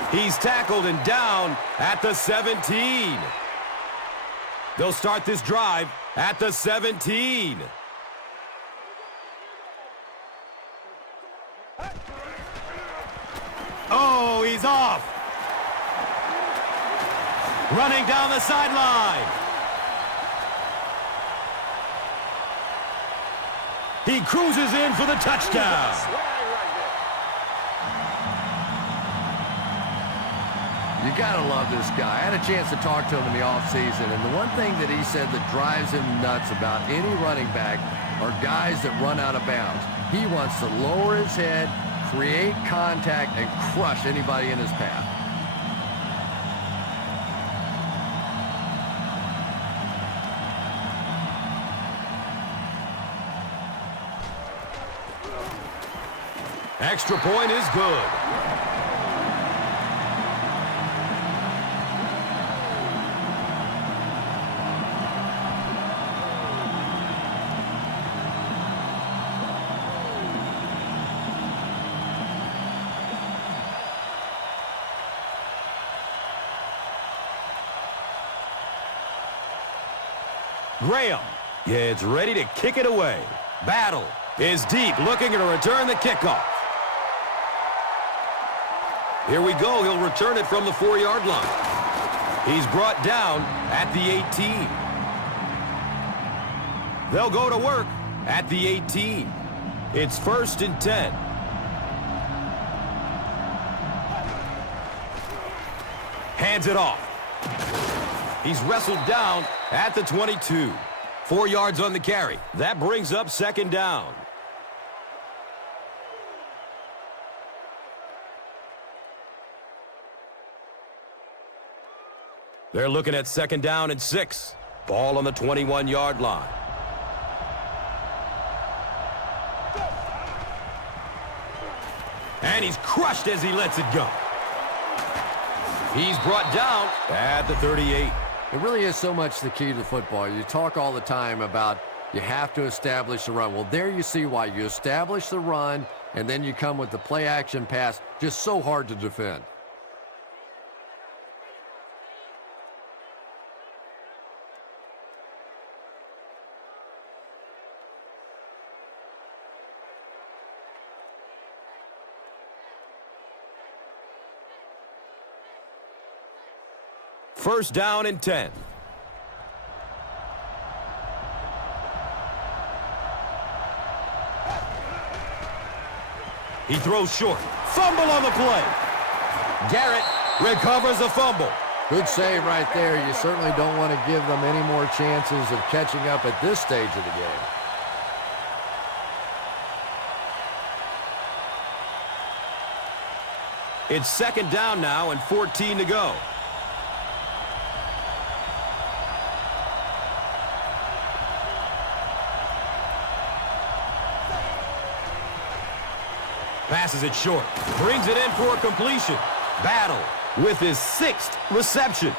He's tackled and down at the 17. They'll start this drive at the 17. Oh, he's off. Running down the sideline. He cruises in for the touchdown. You gotta love this guy. I had a chance to talk to him in the offseason, and the one thing that he said that drives him nuts about any running back are guys that run out of bounds. He wants to lower his head, create contact, and crush anybody in his path. Extra point is good. Graham gets ready to kick it away. Battle is deep, looking to return the kickoff. Here we go. He'll return it from the 4-yard line. He's brought down at the 18. They'll go to work at the 18. It's 1st and 10. Hands it off. He's wrestled down at the 22. 4 yards on the carry. That brings up 2nd down. They're looking at 2nd down and 6. Ball on the 21-yard line. And he's crushed as he lets it go. He's brought down at the 38. It really is so much the key to football. You talk all the time about you have to establish the run. Well, there you see why. You establish the run, and then you come with the play-action pass. Just so hard to defend. First down and 10. He throws short. Fumble on the play. Garrett recovers the fumble. Good save right there. You certainly don't want to give them any more chances of catching up at this stage of the game. It's 2nd down now and 14 to go. Passes it short. Brings it in for a completion. Battle with his 6th reception.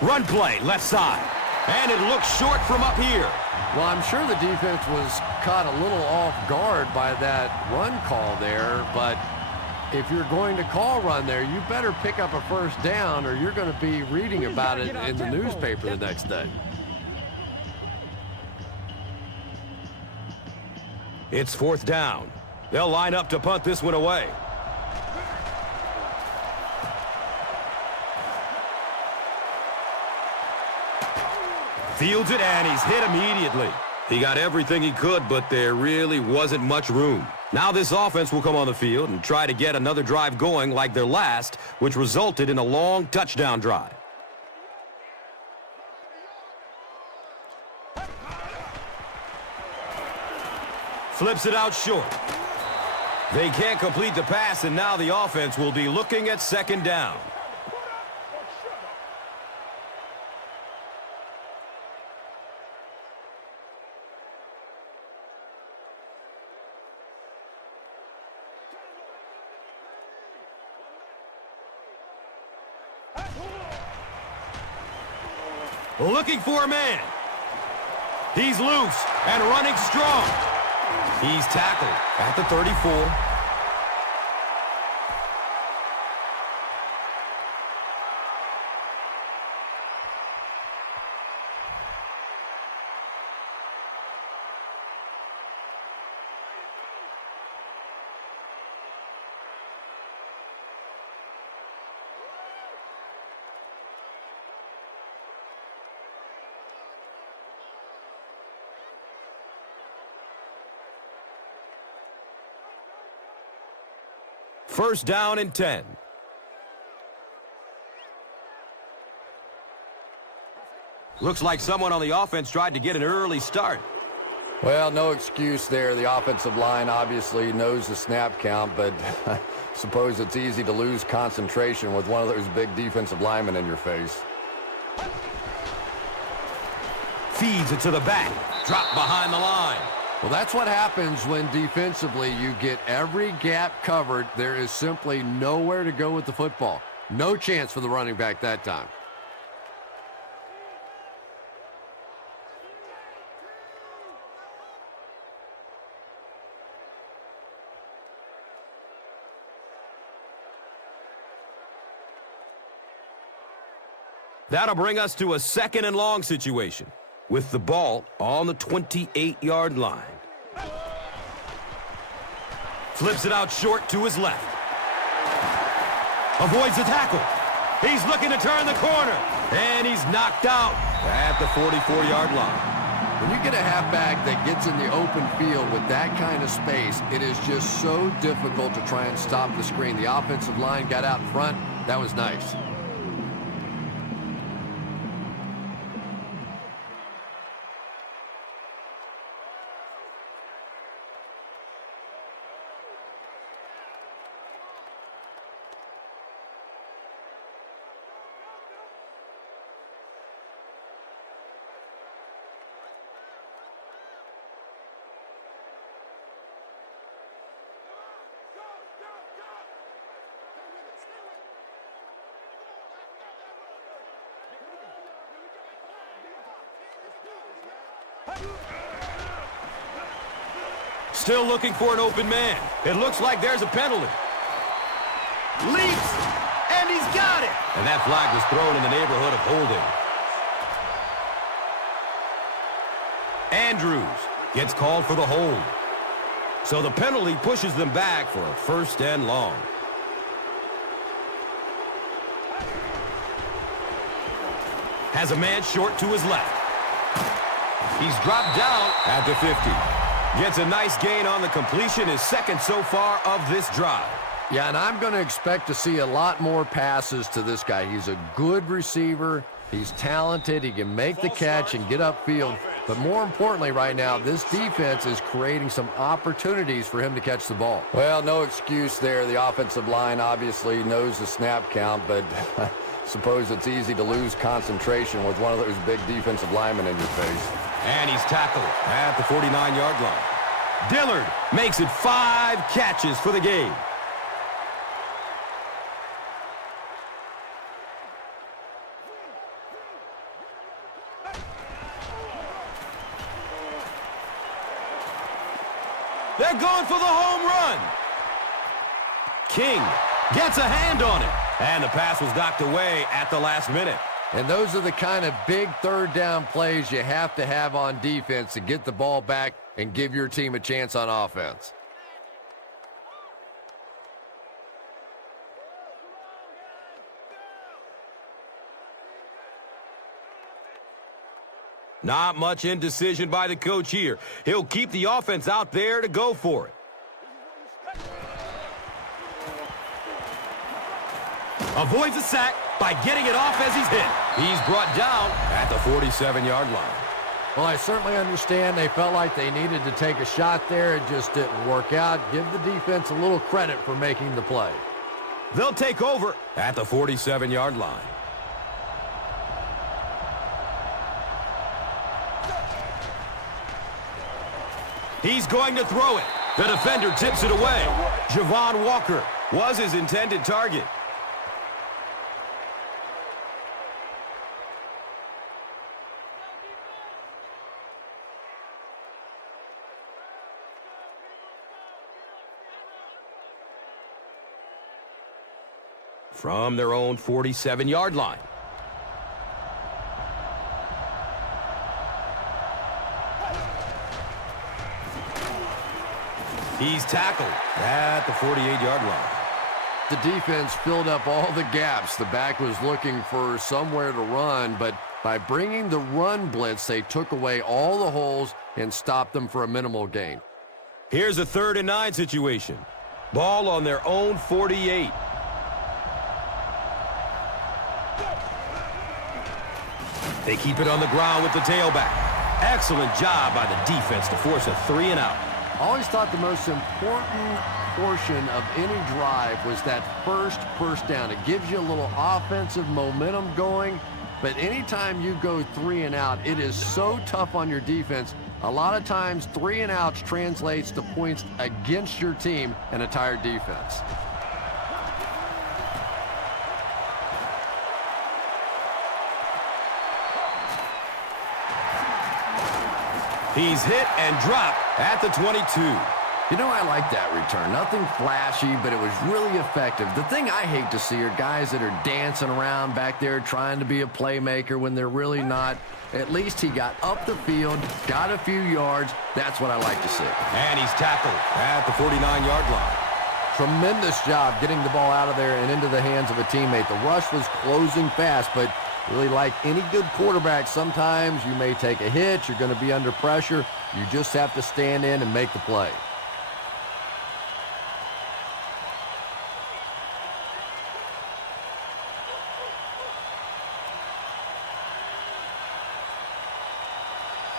Run play, left side. And it looks short from up here. Well, I'm sure the defense was caught a little off guard by that run call there, but if you're going to call run there, you better pick up a first down or you're going to be reading about it in the newspaper the next day. It's 4th down. They'll line up to punt this one away. Fields it, and he's hit immediately. He got everything he could, but there really wasn't much room. Now this offense will come on the field and try to get another drive going like their last, which resulted in a long touchdown drive. Flips it out short. They can't complete the pass, and now the offense will be looking at 2nd down. Looking for a man. He's loose and running strong. He's tackled at the 34. First down and 10. Looks like someone on the offense tried to get an early start. Well, no excuse there. The offensive line obviously knows the snap count, but I suppose it's easy to lose concentration with one of those big defensive linemen in your face. Feeds it to the back. Dropped behind the line. Well, that's what happens when defensively you get every gap covered. There is simply nowhere to go with the football. No chance for the running back that time. That'll bring us to a 2nd and long situation with the ball on the 28-yard line. Flips it out short to his left. Avoids the tackle. He's looking to turn the corner, and he's knocked out at the 44-yard line. When you get a halfback that gets in the open field with that kind of space, it is just so difficult to try and stop the screen. The offensive line got out in front. That was nice. Still looking for an open man. It looks like there's a penalty. Leaps, and he's got it. And that flag was thrown in the neighborhood of holding. Andrews gets called for the hold. So the penalty pushes them back for a 1st and long. Has a man short to his left. He's dropped down at the 50. Gets a nice gain on the completion, his 2nd so far of this drive. Yeah, and I'm going to expect to see a lot more passes to this guy. He's a good receiver. He's talented. He can make the catch and get upfield. But more importantly right now, this defense is creating some opportunities for him to catch the ball. Well, no excuse there. The offensive line obviously knows the snap count, but I suppose it's easy to lose concentration with one of those big defensive linemen in your face. And he's tackled at the 49-yard line. Dillard makes it 5 catches for the game. They're going for the home run. King gets a hand on it. And the pass was knocked away at the last minute. And those are the kind of big 3rd down plays you have to have on defense to get the ball back and give your team a chance on offense. Not much indecision by the coach here. He'll keep the offense out there to go for it. Avoids a sack by getting it off as he's hit. He's brought down at the 47-yard line. Well, I certainly understand they felt like they needed to take a shot there. It just didn't work out. Give the defense a little credit for making the play. They'll take over at the 47-yard line. He's going to throw it. The defender tips it away. Javon Walker was his intended target. From their own 47-yard line. He's tackled at the 48-yard line. The defense filled up all the gaps. The back was looking for somewhere to run, but by bringing the run blitz, they took away all the holes and stopped them for a minimal gain. Here's a 3rd and 9 situation. Ball on their own 48. They keep it on the ground with the tailback. Excellent job by the defense to force a 3 and out. I always thought the most important portion of any drive was that first down. It gives you a little offensive momentum going, but anytime you go 3 and out, it is so tough on your defense A lot of times, 3 and outs translates to points against your team and a tired defense. He's hit and dropped at the 22. You know, I like that return. Nothing flashy, but it was really effective. The thing I hate to see are guys that are dancing around back there trying to be a playmaker when they're really not. At least he got up the field, got a few yards. That's what I like to see. And he's tackled at the 49-yard line. Tremendous job getting the ball out of there and into the hands of a teammate. The rush was closing fast, but really like any good quarterback, sometimes you may take a hit. You're going to be under pressure. You just have to stand in and make the play.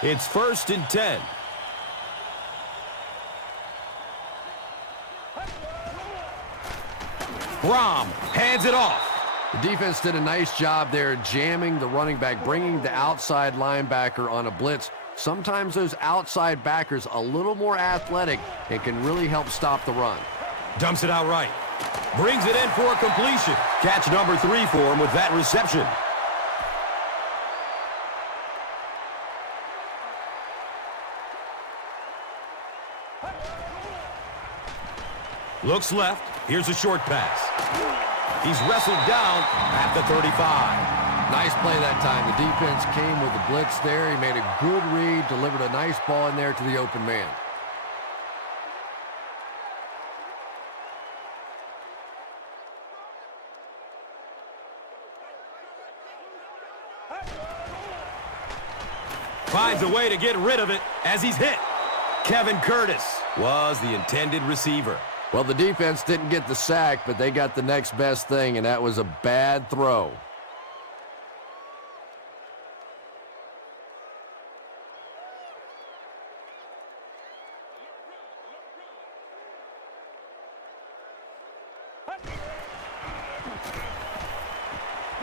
It's 1st and 10. Brom hands it off. The defense did a nice job there jamming the running back, bringing the outside linebacker on a blitz. Sometimes those outside backers a little more athletic and can really help stop the run. Dumps it out right. Brings it in for a completion. Catch number 3 for him with that reception. Looks left. Here's a short pass. He's wrestled down at the 35. Nice play that time. The defense came with the blitz there. He made a good read, delivered a nice ball in there to the open man. Finds a way to get rid of it as he's hit. Kevin Curtis was the intended receiver. Well, the defense didn't get the sack, but they got the next best thing, and that was a bad throw.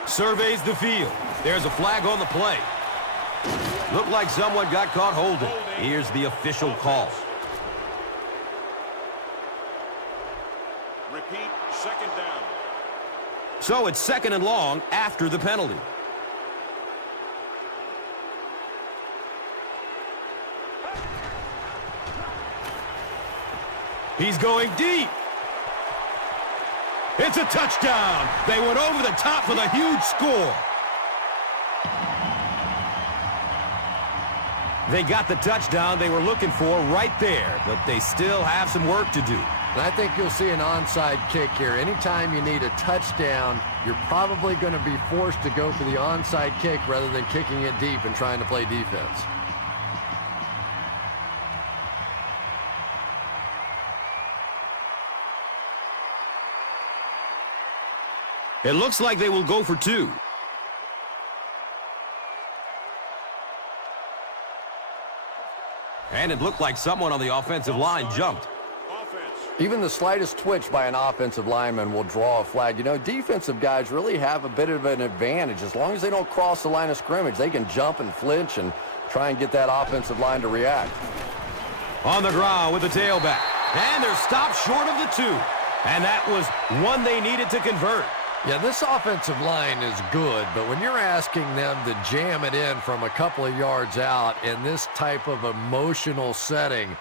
Surveys the field. There's a flag on the play. Looked like someone got caught holding. Here's the official call. Repeat, 2nd down. So it's 2nd and long after the penalty. He's going deep. It's a touchdown. They went over the top for the huge score. They got the touchdown they were looking for right there, but they still have some work to do. And I think you'll see an onside kick here. Anytime you need a touchdown, you're probably going to be forced to go for the onside kick rather than kicking it deep and trying to play defense. It looks like they will go for 2. And it looked like someone on the offensive line jumped. Even the slightest twitch by an offensive lineman will draw a flag. You know, defensive guys really have a bit of an advantage. As long as they don't cross the line of scrimmage, they can jump and flinch and try and get that offensive line to react. On the ground with the tailback. And they're stopped short of the 2. And that was one they needed to convert. Yeah, this offensive line is good, but when you're asking them to jam it in from a couple of yards out in this type of emotional setting,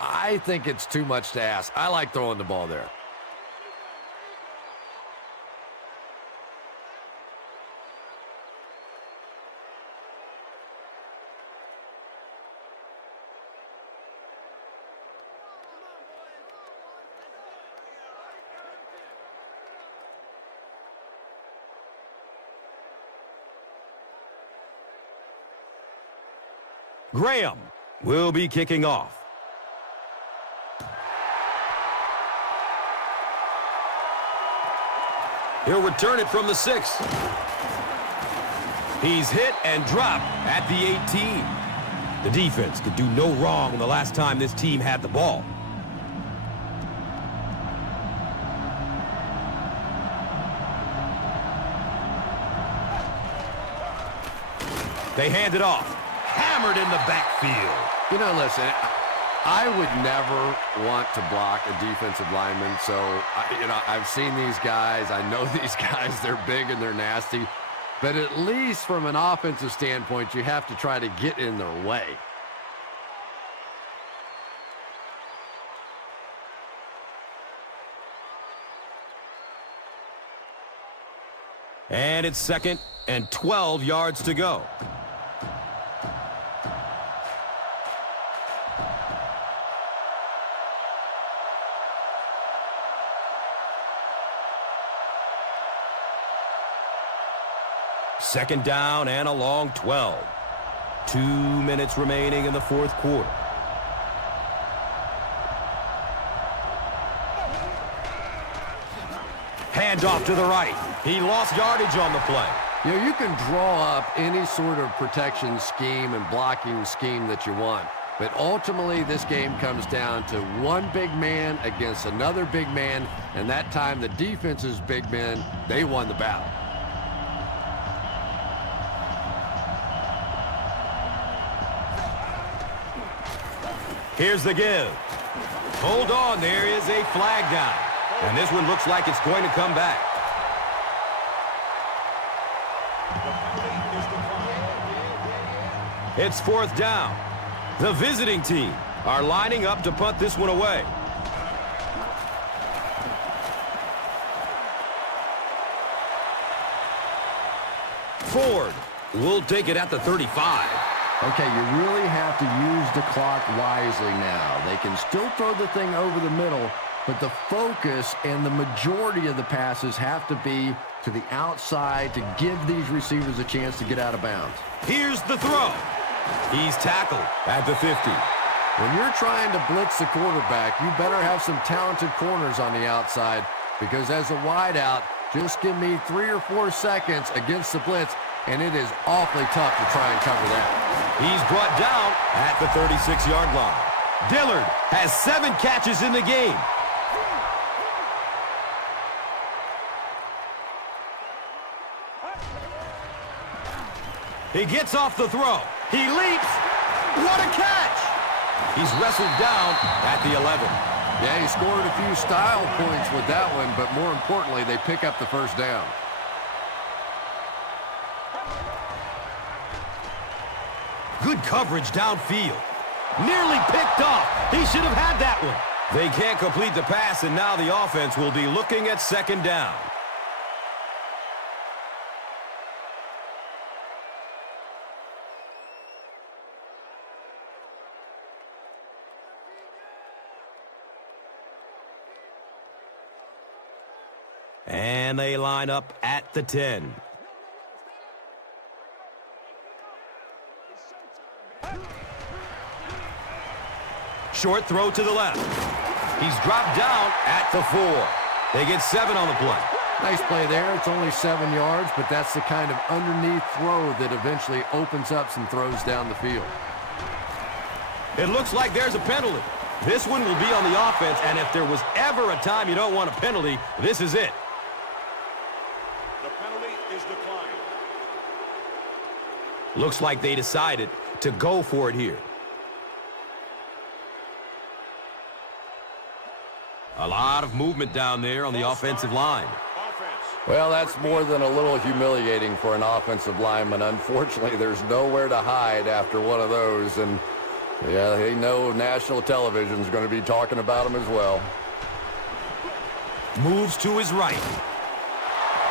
I think it's too much to ask. I like throwing the ball there. Graham will be kicking off. He'll return it from the 6. He's hit and dropped at the 18. The defense could do no wrong the last time this team had the ball. They hand it off. Hammered in the backfield. You know, listen, I would never want to block a defensive lineman. So, I've seen these guys. I know these guys. They're big and they're nasty. But at least from an offensive standpoint, you have to try to get in their way. And it's 2nd and 12 yards to go. Second down and a long 12. 2 minutes remaining in the fourth quarter. Handoff to the right. He lost yardage on the play. You can draw up any sort of protection scheme and blocking scheme that you want. But ultimately, this game comes down to one big man against another big man. And that time, the defense's big men, they won the battle. Here's the give. Hold on, there is a flag down. And this one looks like it's going to come back. It's 4th down. The visiting team are lining up to punt this one away. Ford will take it at the 35. Okay, you really have to use the clock wisely now. They can still throw the thing over the middle, but the focus and the majority of the passes have to be to the outside to give these receivers a chance to get out of bounds. Here's the throw. He's tackled at the 50. When you're trying to blitz the quarterback, you better have some talented corners on the outside, because as a wideout, just give me 3 or 4 seconds against the blitz, and it is awfully tough to try and cover that. He's brought down at the 36-yard line. Dillard has 7 catches in the game. He gets off the throw. He leaps. What a catch! He's wrestled down at the 11. Yeah, he scored a few style points with that one, but more importantly, they pick up the first down. Good coverage downfield. Nearly picked off. He should have had that one. They can't complete the pass, and now the offense will be looking at 2nd down. And they line up at the 10. Short throw to the left. He's dropped down at the 4. They get 7 on the play. Nice play there. It's only 7 yards, but that's the kind of underneath throw that eventually opens up some throws down the field. It looks like there's a penalty. This one will be on the offense, and if there was ever a time you don't want a penalty, this is it. The penalty is declined. Looks like they decided to go for it here. A lot of movement down there on the offensive line. Well, that's more than a little humiliating for an offensive lineman. Unfortunately, there's nowhere to hide after one of those, and yeah, they know national television is going to be talking about them as well. Moves to his right.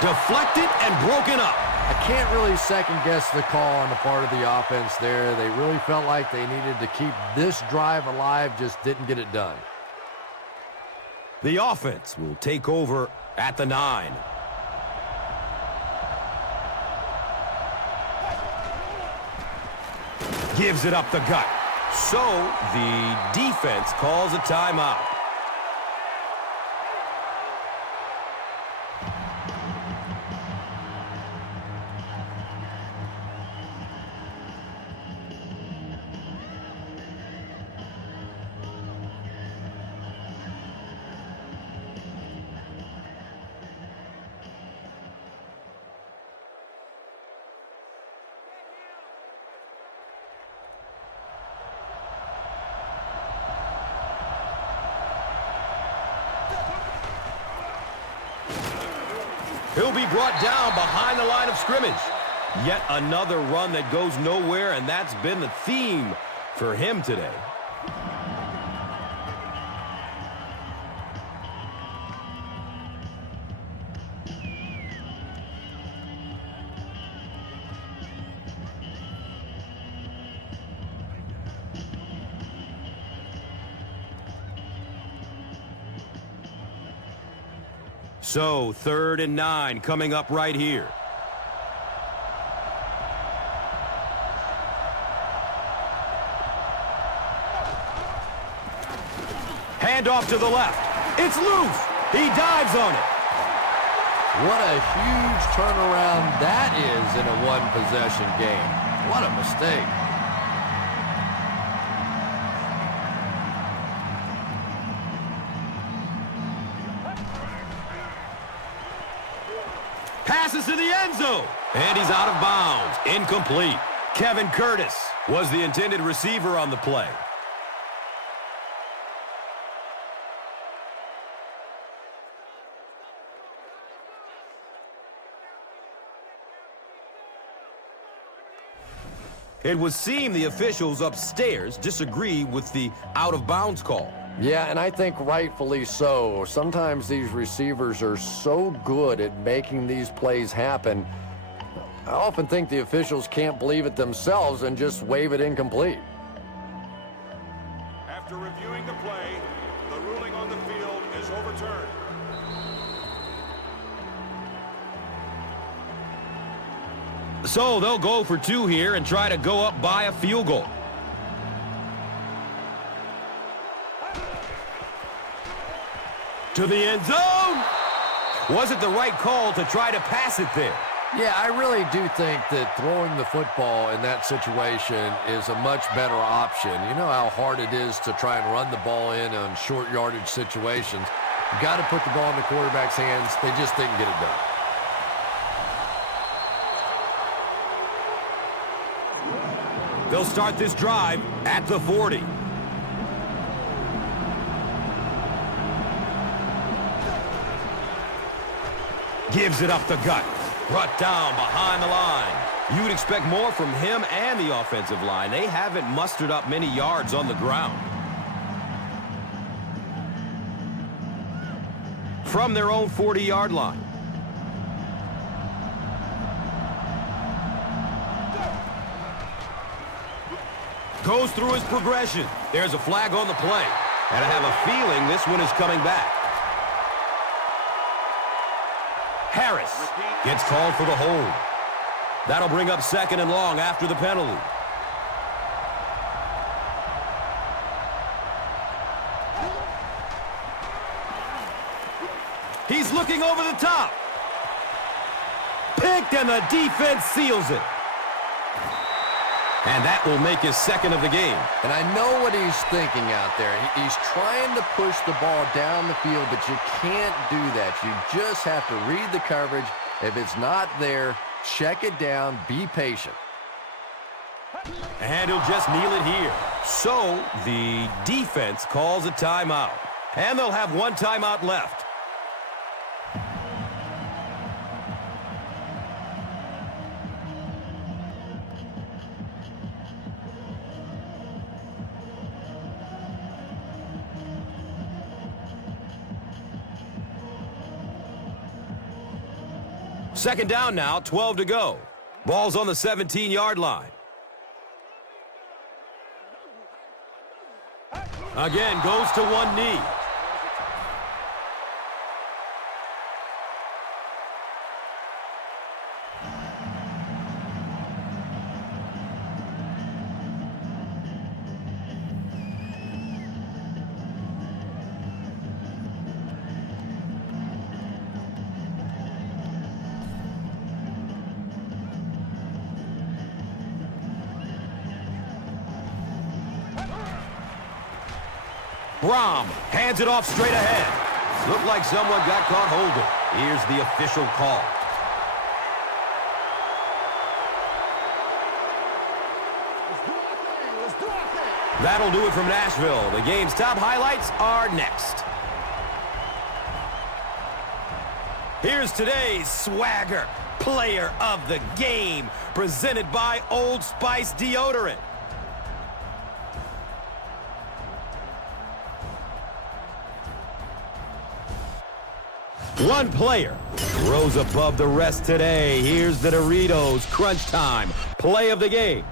Deflected and broken up. I can't really second-guess the call on the part of the offense there. They really felt like they needed to keep this drive alive, just didn't get it done. The offense will take over at the 9. Gives it up the gut. So the defense calls a timeout. He'll be brought down behind the line of scrimmage. Yet another run that goes nowhere, and that's been the theme for him today. So, 3rd and 9 coming up right here. Handoff to the left. It's loose. He dives on it. What a huge turnaround that is in a one-possession game. What a mistake. Passes to the end zone. And he's out of bounds. Incomplete. Kevin Curtis was the intended receiver on the play. It would seem the officials upstairs disagree with the out-of-bounds call. Yeah, and I think rightfully so. Sometimes these receivers are so good at making these plays happen. I often think the officials can't believe it themselves and just wave it incomplete. After reviewing the play, the ruling on the field is overturned. So they'll go for 2 here and try to go up by a field goal. To the end zone. Was it the right call to try to pass it there? Yeah, I really do think that throwing the football in that situation is a much better option. You know how hard it is to try and run the ball in on short yardage situations. You got to put the ball in the quarterback's hands. They just didn't get it done. They'll start this drive at the 40. Gives it up the gut. Brought down behind the line. You would expect more from him and the offensive line. They haven't mustered up many yards on the ground. From their own 40-yard line. Goes through his progression. There's a flag on the play. And I have a feeling this one is coming back. Harris gets called for the hold. That'll bring up 2nd and long after the penalty. He's looking over the top. Picked, and the defense seals it. And that will make his 2nd of the game. And I know what he's thinking out there. He's trying to push the ball down the field, but you can't do that. You just have to read the coverage. If it's not there, check it down, be patient. And he'll just kneel it here. So the defense calls a timeout. And they'll have 1 timeout left. Second down now, 12 to go. Ball's on the 17-yard line. Again, goes to one knee. Brom hands it off straight ahead. Looked like someone got caught holding. Here's the official call. That'll do it from Nashville. The game's top highlights are next. Here's today's swagger player of the game, presented by Old Spice Deodorant. One player rose above the rest today. Here's the Doritos Crunch Time play of the game.